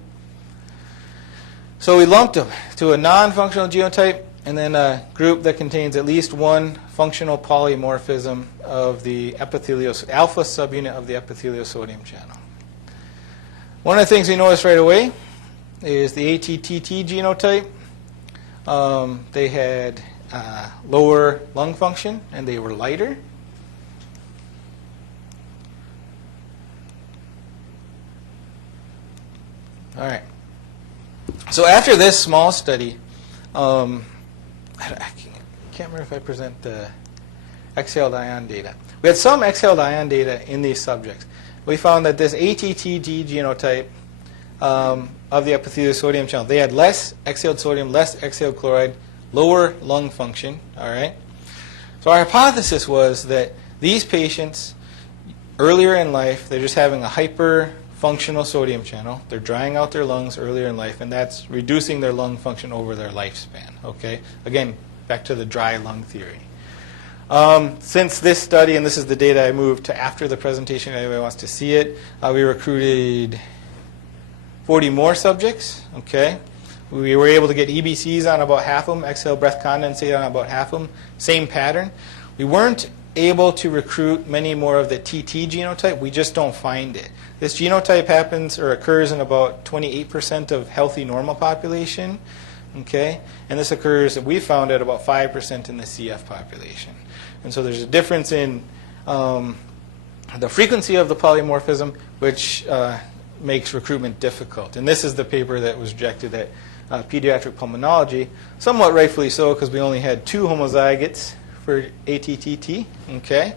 So we lumped them to a non-functional genotype and then a group that contains at least one functional polymorphism of the epithelial, alpha subunit of the epithelial sodium channel. One of the things we noticed right away is the ATTT genotype. They had lower lung function and they were lighter. All right. So after this small study, I can't remember if I present the exhaled ion data. We had some exhaled ion data in these subjects. We found that this ATTT genotype of the epithelial sodium channel, they had less exhaled sodium, less exhaled chloride, lower lung function. All right. So our hypothesis was that these patients, earlier in life, they're just having a hyperfunctional sodium channel. They're drying out their lungs earlier in life, and that's reducing their lung function over their lifespan. Okay. Again, back to the dry lung theory. Since this study, and this is the data I moved to after the presentation, if anybody wants to see it, we recruited 40 more subjects. Okay. We were able to get EBCs on about half of them, exhaled breath condensate on about half of them, same pattern. We weren't able to recruit many more of the TT genotype. We just don't find it. This genotype happens or occurs in about 28% of healthy normal population. Okay. And this occurs, we found, at about 5% in the CF population. And so there's a difference in the frequency of the polymorphism, which makes recruitment difficult. And this is the paper that was rejected at pediatric pulmonology, somewhat rightfully so, because we only had 2 homozygotes for ATTT, okay,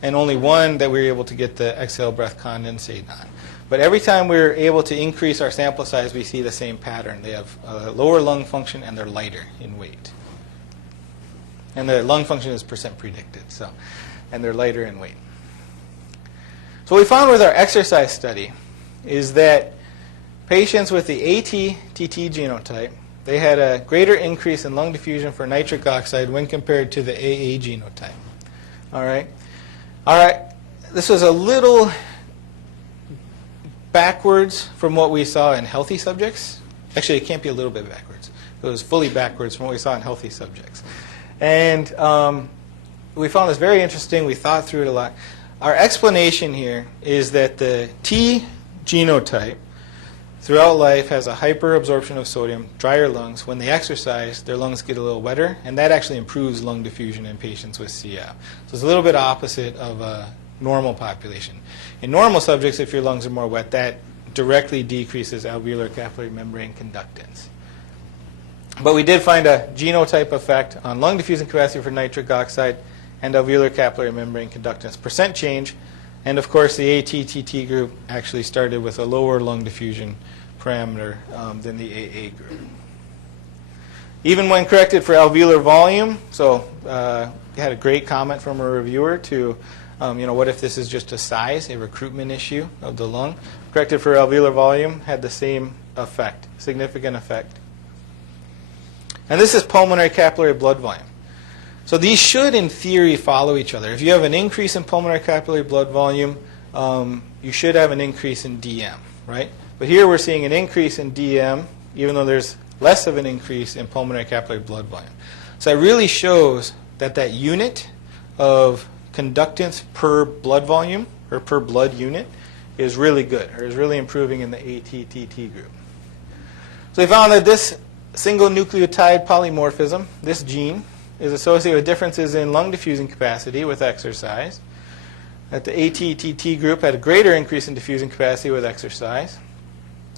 and only 1 that we were able to get the exhaled breath condensate on. But every time we're able to increase our sample size, we see the same pattern. They have lower lung function and they're lighter in weight. And the lung function is percent predicted, so, and they're lighter in weight. So what we found with our exercise study is that patients with the ATTT genotype, they had a greater increase in lung diffusion for nitric oxide when compared to the AA genotype. All right. All right. This was a little backwards from what we saw in healthy subjects. Actually, it can't be a little bit backwards. It was fully backwards from what we saw in healthy subjects. And we found this very interesting. We thought through it a lot. our explanation here is that the T genotype throughout life has a hyperabsorption of sodium, drier lungs. When they exercise, their lungs get a little wetter, and that actually improves lung diffusion in patients with CF. So it's a little bit opposite of a normal population. In normal subjects, if your lungs are more wet, that directly decreases alveolar capillary membrane conductance. But we did find a genotype effect on lung diffusing capacity for nitric oxide and alveolar capillary membrane conductance % change. And of course, the ATTT group actually started with a lower lung diffusion parameter than the AA group. Even when corrected for alveolar volume, so we had a great comment from a reviewer to, what if this is just a size, a recruitment issue of the lung? Corrected for alveolar volume had the same effect, significant effect. And this is pulmonary capillary blood volume. So these should, in theory, follow each other. If you have an increase in pulmonary capillary blood volume, you should have an increase in DM, right? But here we're seeing an increase in DM, even though there's less of an increase in pulmonary capillary blood volume. So that really shows that that unit of conductance per blood volume, or per blood unit, is really good, or is really improving in the ATTT group. So we found that this single nucleotide polymorphism, this gene, is associated with differences in lung diffusing capacity with exercise. That the ATTT group had a greater increase in diffusing capacity with exercise.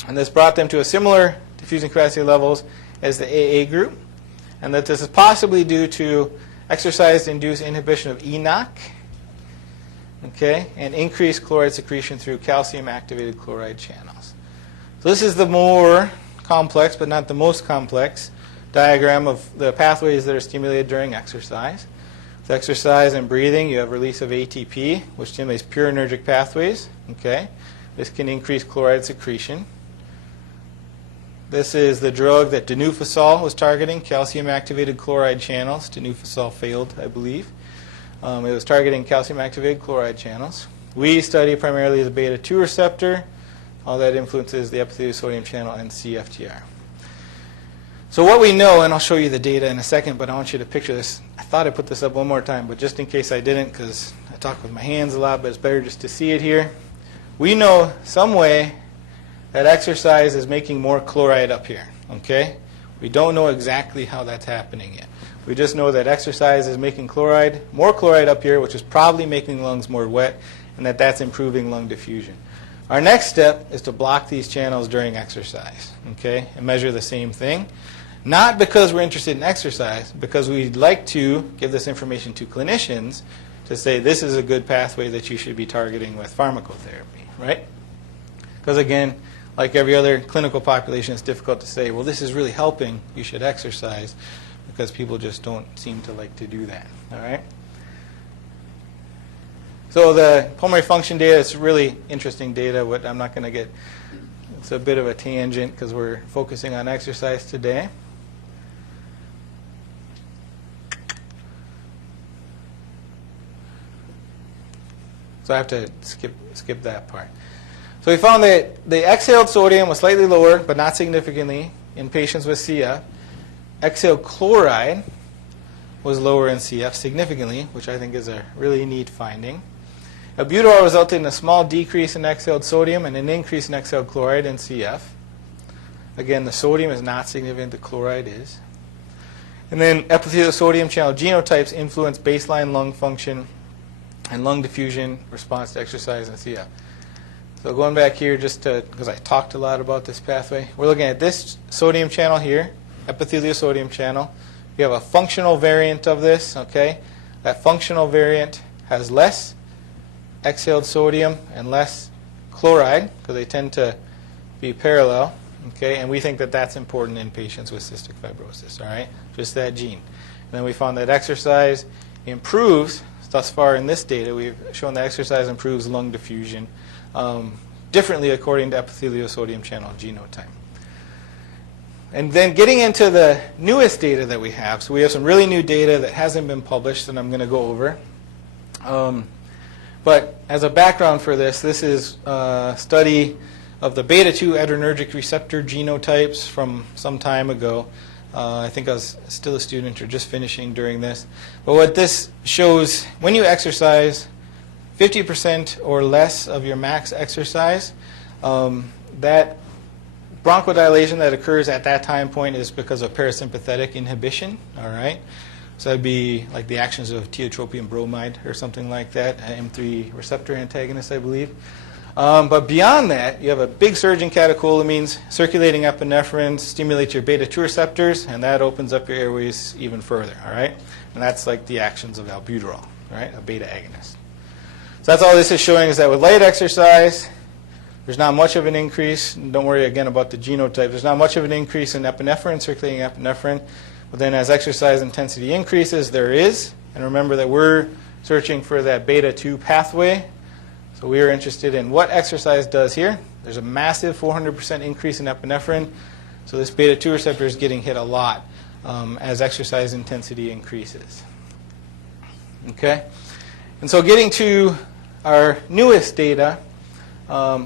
And this brought them to a similar diffusing capacity levels as the AA group. And that this is possibly due to exercise-induced inhibition of ENOC, okay, and increased chloride secretion through calcium-activated chloride channels. So this is the more complex, but not the most complex, diagram of the pathways that are stimulated during exercise. With exercise and breathing, you have release of ATP, which stimulates purinergic pathways. Okay, this can increase chloride secretion. This is the drug that Dlco was targeting, calcium-activated chloride channels. Dlco failed, I believe. It was targeting calcium-activated chloride channels. We study primarily the beta-2 receptor. All that influences the epithelial sodium channel and Cftr. So what we know, and I'll show you the data in a second, but I want you to picture this. I thought I put this up one more time, but just in case I didn't, because I talk with my hands a lot, but it's better just to see it here. We know some way that exercise is making more chloride up here, okay? We don't know exactly how that's happening yet. We just know that exercise is making more chloride up here, which is probably making lungs more wet, and that that's improving lung diffusion. Our next step is to block these channels during exercise, okay, and measure the same thing. Not because we're interested in exercise, because we'd like to give this information to clinicians to say this is a good pathway that you should be targeting with pharmacotherapy, right? Because again, like every other clinical population, it's difficult to say, well, this is really helping, you should exercise, because people just don't seem to like to do that, all right? So the pulmonary function data is really interesting data. What I'm not going to get, it's a bit of a tangent because we're focusing on exercise today. So I have to skip that part. So we found that the exhaled sodium was slightly lower, but not significantly, in patients with CF. Exhaled chloride was lower in CF significantly, which I think is a really neat finding. Albuterol resulted in a small decrease in exhaled sodium and an increase in exhaled chloride in CF. Again, the sodium is not significant, the chloride is. And then epithelial sodium channel genotypes influence baseline lung function and lung diffusion response to exercise in CF. So going back here, just because I talked a lot about this pathway, we're looking at this sodium channel here, epithelial sodium channel. We have a functional variant of this, okay? That functional variant has less exhaled sodium and less chloride, because they tend to be parallel, okay? And we think that that's important in patients with cystic fibrosis, all right? Just that gene. And then we found that exercise improves, thus far in this data, we've shown that exercise improves lung diffusion differently according to epithelial sodium channel genotype. And then getting into the newest data that we have, so we have some really new data that hasn't been published that I'm going to go over. But as a background for this is a study of the beta-2 adrenergic receptor genotypes from some time ago. I think I was still a student or just finishing during this. But what this shows, when you exercise, 50% or less of your max exercise, that bronchodilation that occurs at that time point is because of parasympathetic inhibition, all right? So that'd be like the actions of tiotropium bromide or something like that, M3 receptor antagonist, I believe. But beyond that, you have a big surge in catecholamines, circulating epinephrine stimulates your beta-2 receptors, and that opens up your airways even further, all right? And that's like the actions of albuterol, right, a beta agonist. So that's all this is showing, is that with light exercise, there's not much of an increase. Don't worry again about the genotype. There's not much of an increase in epinephrine, circulating epinephrine. But then as exercise intensity increases, there is. And remember that we're searching for that beta-2 pathway. So we are interested in what exercise does here. There's a massive 400% increase in epinephrine. So this beta-2 receptor is getting hit a lot as exercise intensity increases. Okay? And so getting to our newest data, okay,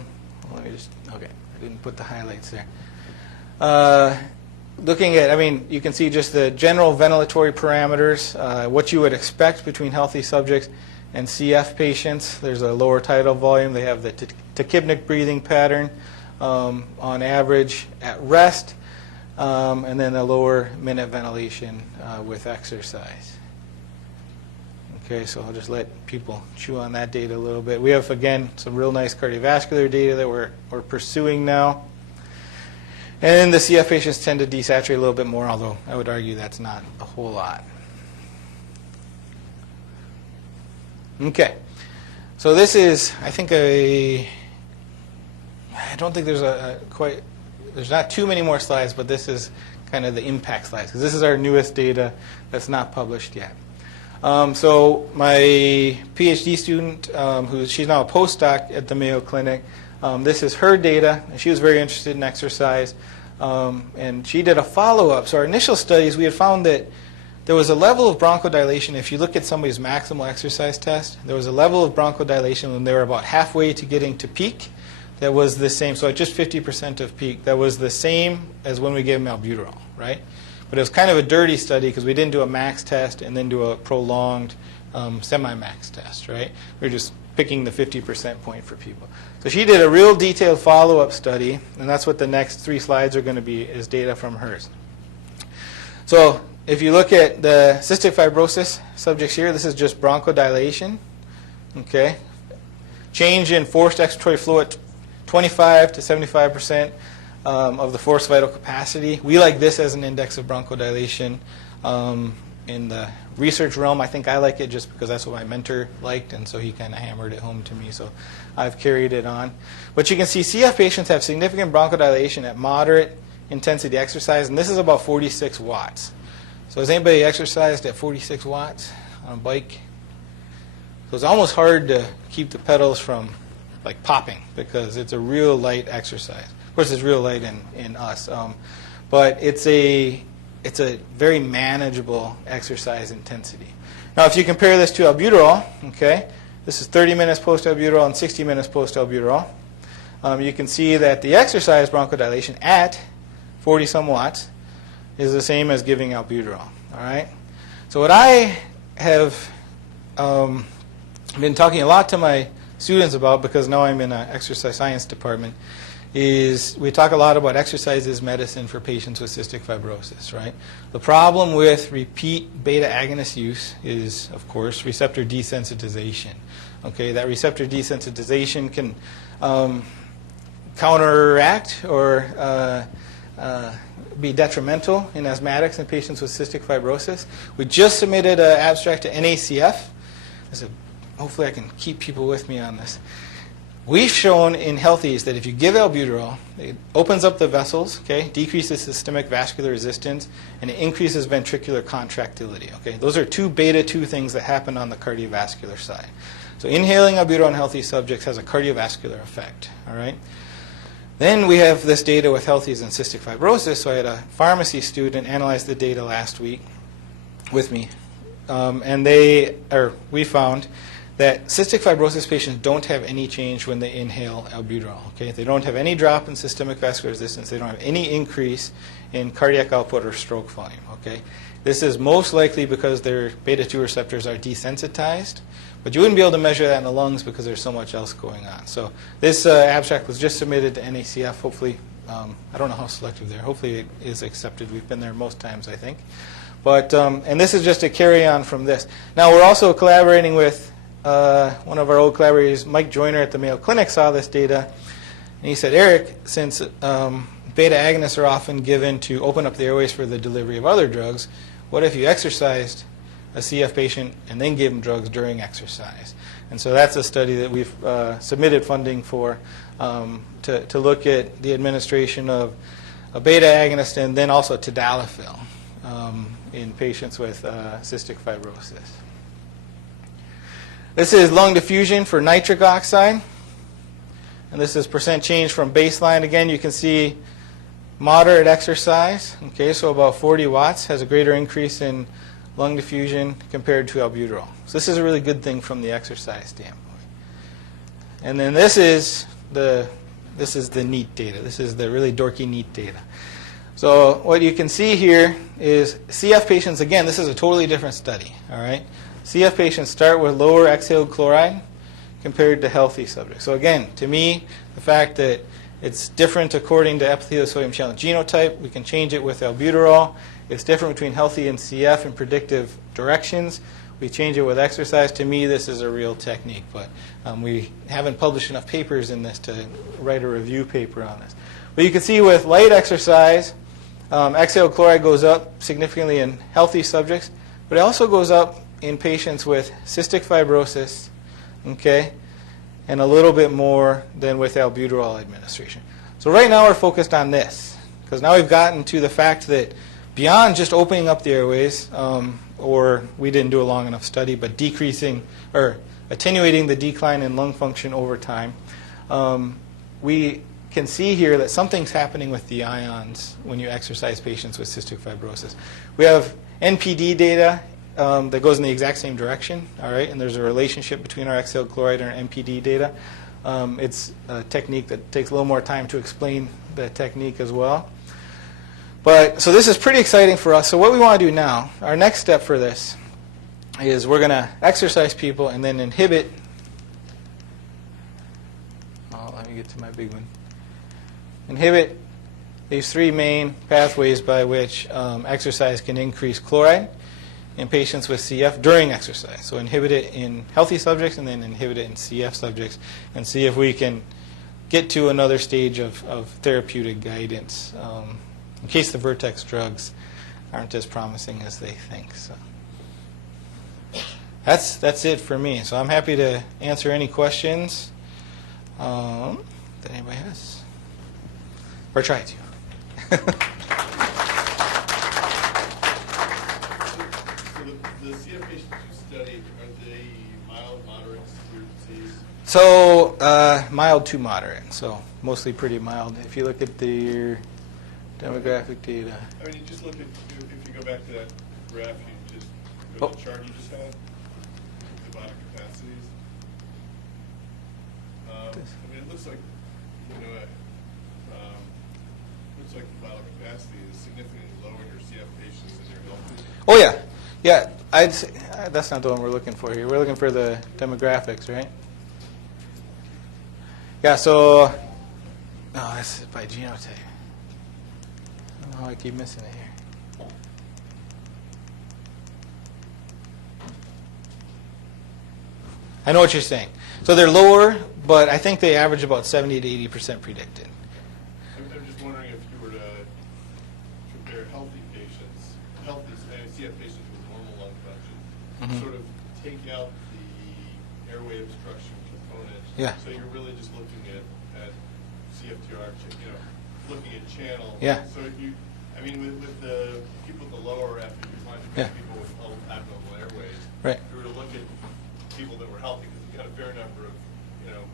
I didn't put the highlights there. Looking at, you can see just the general ventilatory parameters, what you would expect between healthy subjects and CF patients. There's a lower tidal volume. They have the tachypnic breathing pattern on average at rest, and then a lower minute ventilation with exercise. Okay, so I'll just let people chew on that data a little bit. We have, again, some real nice cardiovascular data that we're pursuing now. And the CF patients tend to desaturate a little bit more, although I would argue that's not a whole lot. Okay, so this is, I think, I don't think there's there's not too many more slides, but this is kind of the impact slides, because this is our newest data that's not published yet. So my PhD student, she's now a postdoc at the Mayo Clinic, this is her data, and she was very interested in exercise, and she did a follow-up. So our initial studies, we had found that there was a level of bronchodilation. If you look at somebody's maximal exercise test, there was a level of bronchodilation when they were about halfway to getting to peak that was the same. So at just 50% of peak, that was the same as when we gave them albuterol, right? But it was kind of a dirty study because we didn't do a max test and then do a prolonged semi-max test, right? We were just picking the 50% point for people. So she did a real detailed follow-up study, and that's what the next 3 slides are going to be, is data from hers. So if you look at the cystic fibrosis subjects here, this is just bronchodilation, okay? Change in forced expiratory flow at 25 to 75% of the forced vital capacity. We like this as an index of bronchodilation. In the research realm, I think I like it just because that's what my mentor liked, and so he kind of hammered it home to me, so I've carried it on. But you can see CF patients have significant bronchodilation at moderate intensity exercise, and this is about 46 watts. So has anybody exercised at 46 watts on a bike? So it's almost hard to keep the pedals from like popping because it's a real light exercise. Of course, it's real light in us, but it's a very manageable exercise intensity. Now, if you compare this to albuterol, okay, this is 30 minutes post-albuterol and 60 minutes post-albuterol. You can see that the exercise bronchodilation at 40-some watts is the same as giving albuterol, all right? So what I have been talking a lot to my students about, because now I'm in an exercise science department, is we talk a lot about exercise as medicine for patients with cystic fibrosis, right? The problem with repeat beta agonist use is, of course, receptor desensitization. Okay, that receptor desensitization can counteract or be detrimental in asthmatics and patients with cystic fibrosis. We just submitted an abstract to NACF. Hopefully I can keep people with me on this. We've shown in healthies that if you give albuterol, it opens up the vessels, okay, decreases systemic vascular resistance, and it increases ventricular contractility. Okay, those are 2 beta-2 things that happen on the cardiovascular side. So inhaling albuterol in healthy subjects has a cardiovascular effect. All right. Then we have this data with healthies and cystic fibrosis. So I had a pharmacy student analyze the data last week with me, and we found that cystic fibrosis patients don't have any change when they inhale albuterol. Okay? They don't have any drop in systemic vascular resistance. They don't have any increase in cardiac output or stroke volume. Okay? This is most likely because their beta-2 receptors are desensitized, but you wouldn't be able to measure that in the lungs because there's so much else going on. So this abstract was just submitted to NACF. Hopefully, I don't know how selective they are. Hopefully it is accepted. We've been there most times, I think. But, and this is just a carry-on from this. Now, we're also collaborating with one of our old collaborators, Mike Joyner at the Mayo Clinic, saw this data. And he said, Eric, since beta agonists are often given to open up the airways for the delivery of other drugs, what if you exercised a CF patient and then gave them drugs during exercise? And so that's a study that we've submitted funding for to look at the administration of a beta agonist and then also tadalafil in patients with cystic fibrosis. This is lung diffusion for nitric oxide. And this is percent change from baseline. Again, you can see moderate exercise. Okay, so about 40 watts has a greater increase in lung diffusion compared to albuterol. So this is a really good thing from the exercise standpoint. And then this is the neat data. This is the really dorky neat data. So what you can see here is CF patients, again, this is a totally different study. All right? CF patients start with lower exhaled chloride compared to healthy subjects. So again, to me, the fact that it's different according to epithelial sodium channel genotype, we can change it with albuterol. It's different between healthy and CF in predictive directions. We change it with exercise. To me, this is a real technique, but we haven't published enough papers in this to write a review paper on this. But you can see with light exercise, exhaled chloride goes up significantly in healthy subjects, but it also goes up in patients with cystic fibrosis, okay, and a little bit more than with albuterol administration. So right now we're focused on this, because now we've gotten to the fact that beyond just opening up the airways, or we didn't do a long enough study, but decreasing or attenuating the decline in lung function over time, we can see here that something's happening with the ions when you exercise patients with cystic fibrosis. We have NPD data that goes in the exact same direction, all right, and there's a relationship between our exhaled chloride and our NPD data. It's a technique that takes a little more time to explain the technique as well. But so this is pretty exciting for us. So what we want to do now, our next step for this is we're going to exercise people and then inhibit. Oh, let me get to my big one. Inhibit these three main pathways by which exercise can increase chloride in patients with CF during exercise. So inhibit it in healthy subjects and then inhibit it in CF subjects and see if we can get to another stage of therapeutic guidance in case the Vertex drugs aren't as promising as they think. So that's it for me. So I'm happy to answer any questions that anybody has. Or try to. So the CF patients you studied, are they mild, moderate, severe disease? So mild to moderate. So mostly pretty mild. If you look at your demographic data. I mean, you just look at, if you go back to that graph you just, the chart you just had, the body capacities. I mean, it looks like, you know, looks like the vital capacity is significantly lower in your CF patients than your healthy. Oh, yeah. Yeah, I'd say, that's not the one we're looking for here. We're looking for the demographics, right? Yeah, so, oh, this is by genotype. I don't know how I keep missing it here. I know what you're saying. So they're lower, but I think they average about 70 to 80% predicted. I'm just wondering if you were to compare healthy patients, CF patients with normal lung function, sort of take out the airway obstruction component. Yeah. So you're really just looking at CFTR, you know, looking at channel. Yeah. So I mean, with the people with the lower F, you find people with abnormal airways. Right. If you were to look at people that were healthy, because you've got a fair number of, you know,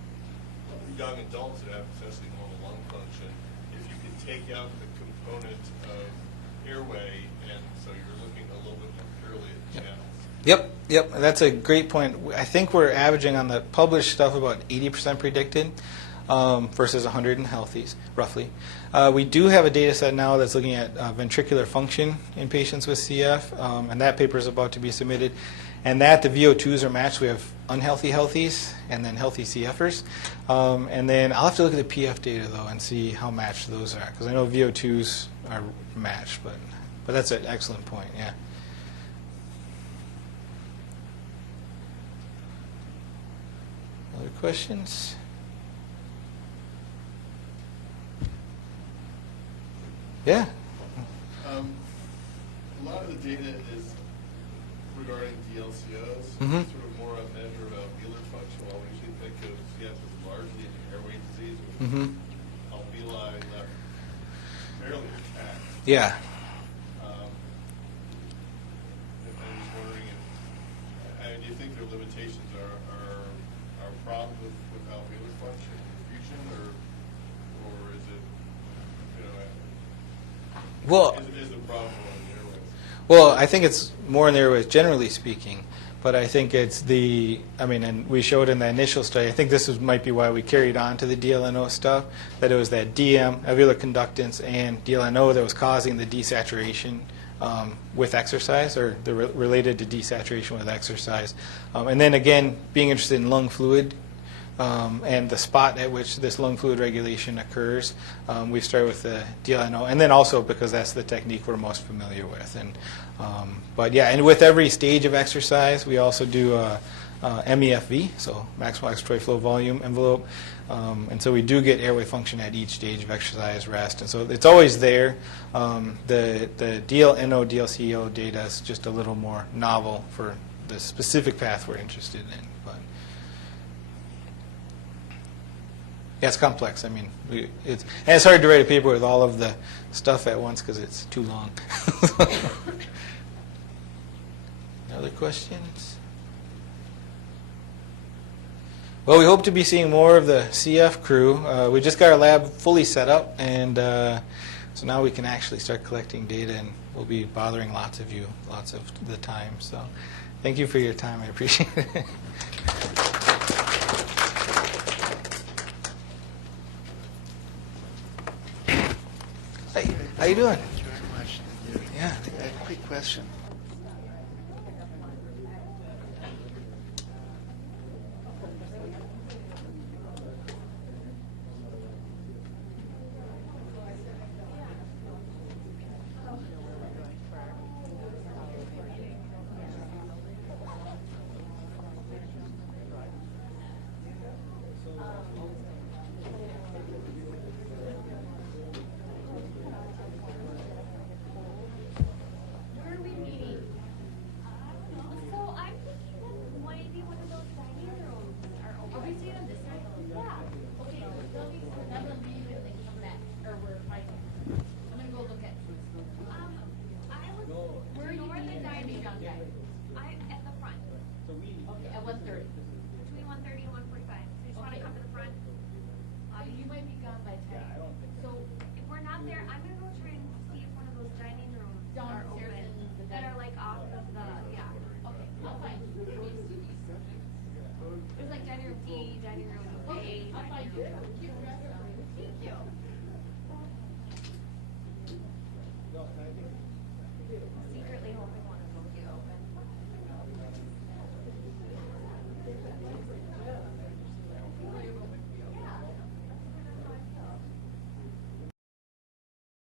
young adults that have essentially normal lung function, if you could take out the component of airway, and so you're looking a little bit more purely at channels. Yep, that's a great point. I think we're averaging on the published stuff about 80% predicted versus 100 in healthies, roughly. We do have a data set now that's looking at ventricular function in patients with CF, and that paper is about to be submitted. And that the VO2s are matched. We have unhealthy healthies and then healthy CFers. And then I'll have to look at the PF data, though, and see how matched those are, because I know VO2s are matched, but that's an excellent point, yeah. Other questions? Yeah. A lot of the data is regarding DLCOs, Mhm. sort of more a measure of alveolar function. While we usually think of CF as largely an airway disease, with alveoli left fairly intact. Yeah. I'm just wondering if, do you think there are limitations are problems with alveolar function and diffusion, or is it, Well, is the problem on the airways? Well, I think it's more in the airways, generally speaking. But I think it's and we showed in the initial study, I think might be why we carried on to the DLNO stuff, that it was that DM, alveolar conductance, and DLNO that was causing the desaturation with exercise, or related to desaturation with exercise. And then again, being interested in lung fluid and the spot at which this lung fluid regulation occurs, we start with the DLNO, and then also because that's the technique we're most familiar with. But yeah, and with every stage of exercise, we also do MEFV, so maximal expiratory flow volume envelope, and so we do get airway function at each stage of exercise, rest, and so it's always there. The DLNO, DLCO data is just a little more novel for the specific path we're interested in. But yeah, it's complex. I mean, it's hard to write a paper with all of the stuff at once because it's too long. Other questions? Well, we hope to be seeing more of the CF crew. We just got our lab fully set up, and so now we can actually start collecting data, and we'll be bothering lots of you lots of the time. So thank you for your time. I appreciate it. Hey, how you doing? Thank you very much. Yeah. A quick question. Between 1:30 and 1:45. So you just want to come to the front? You might be gone by the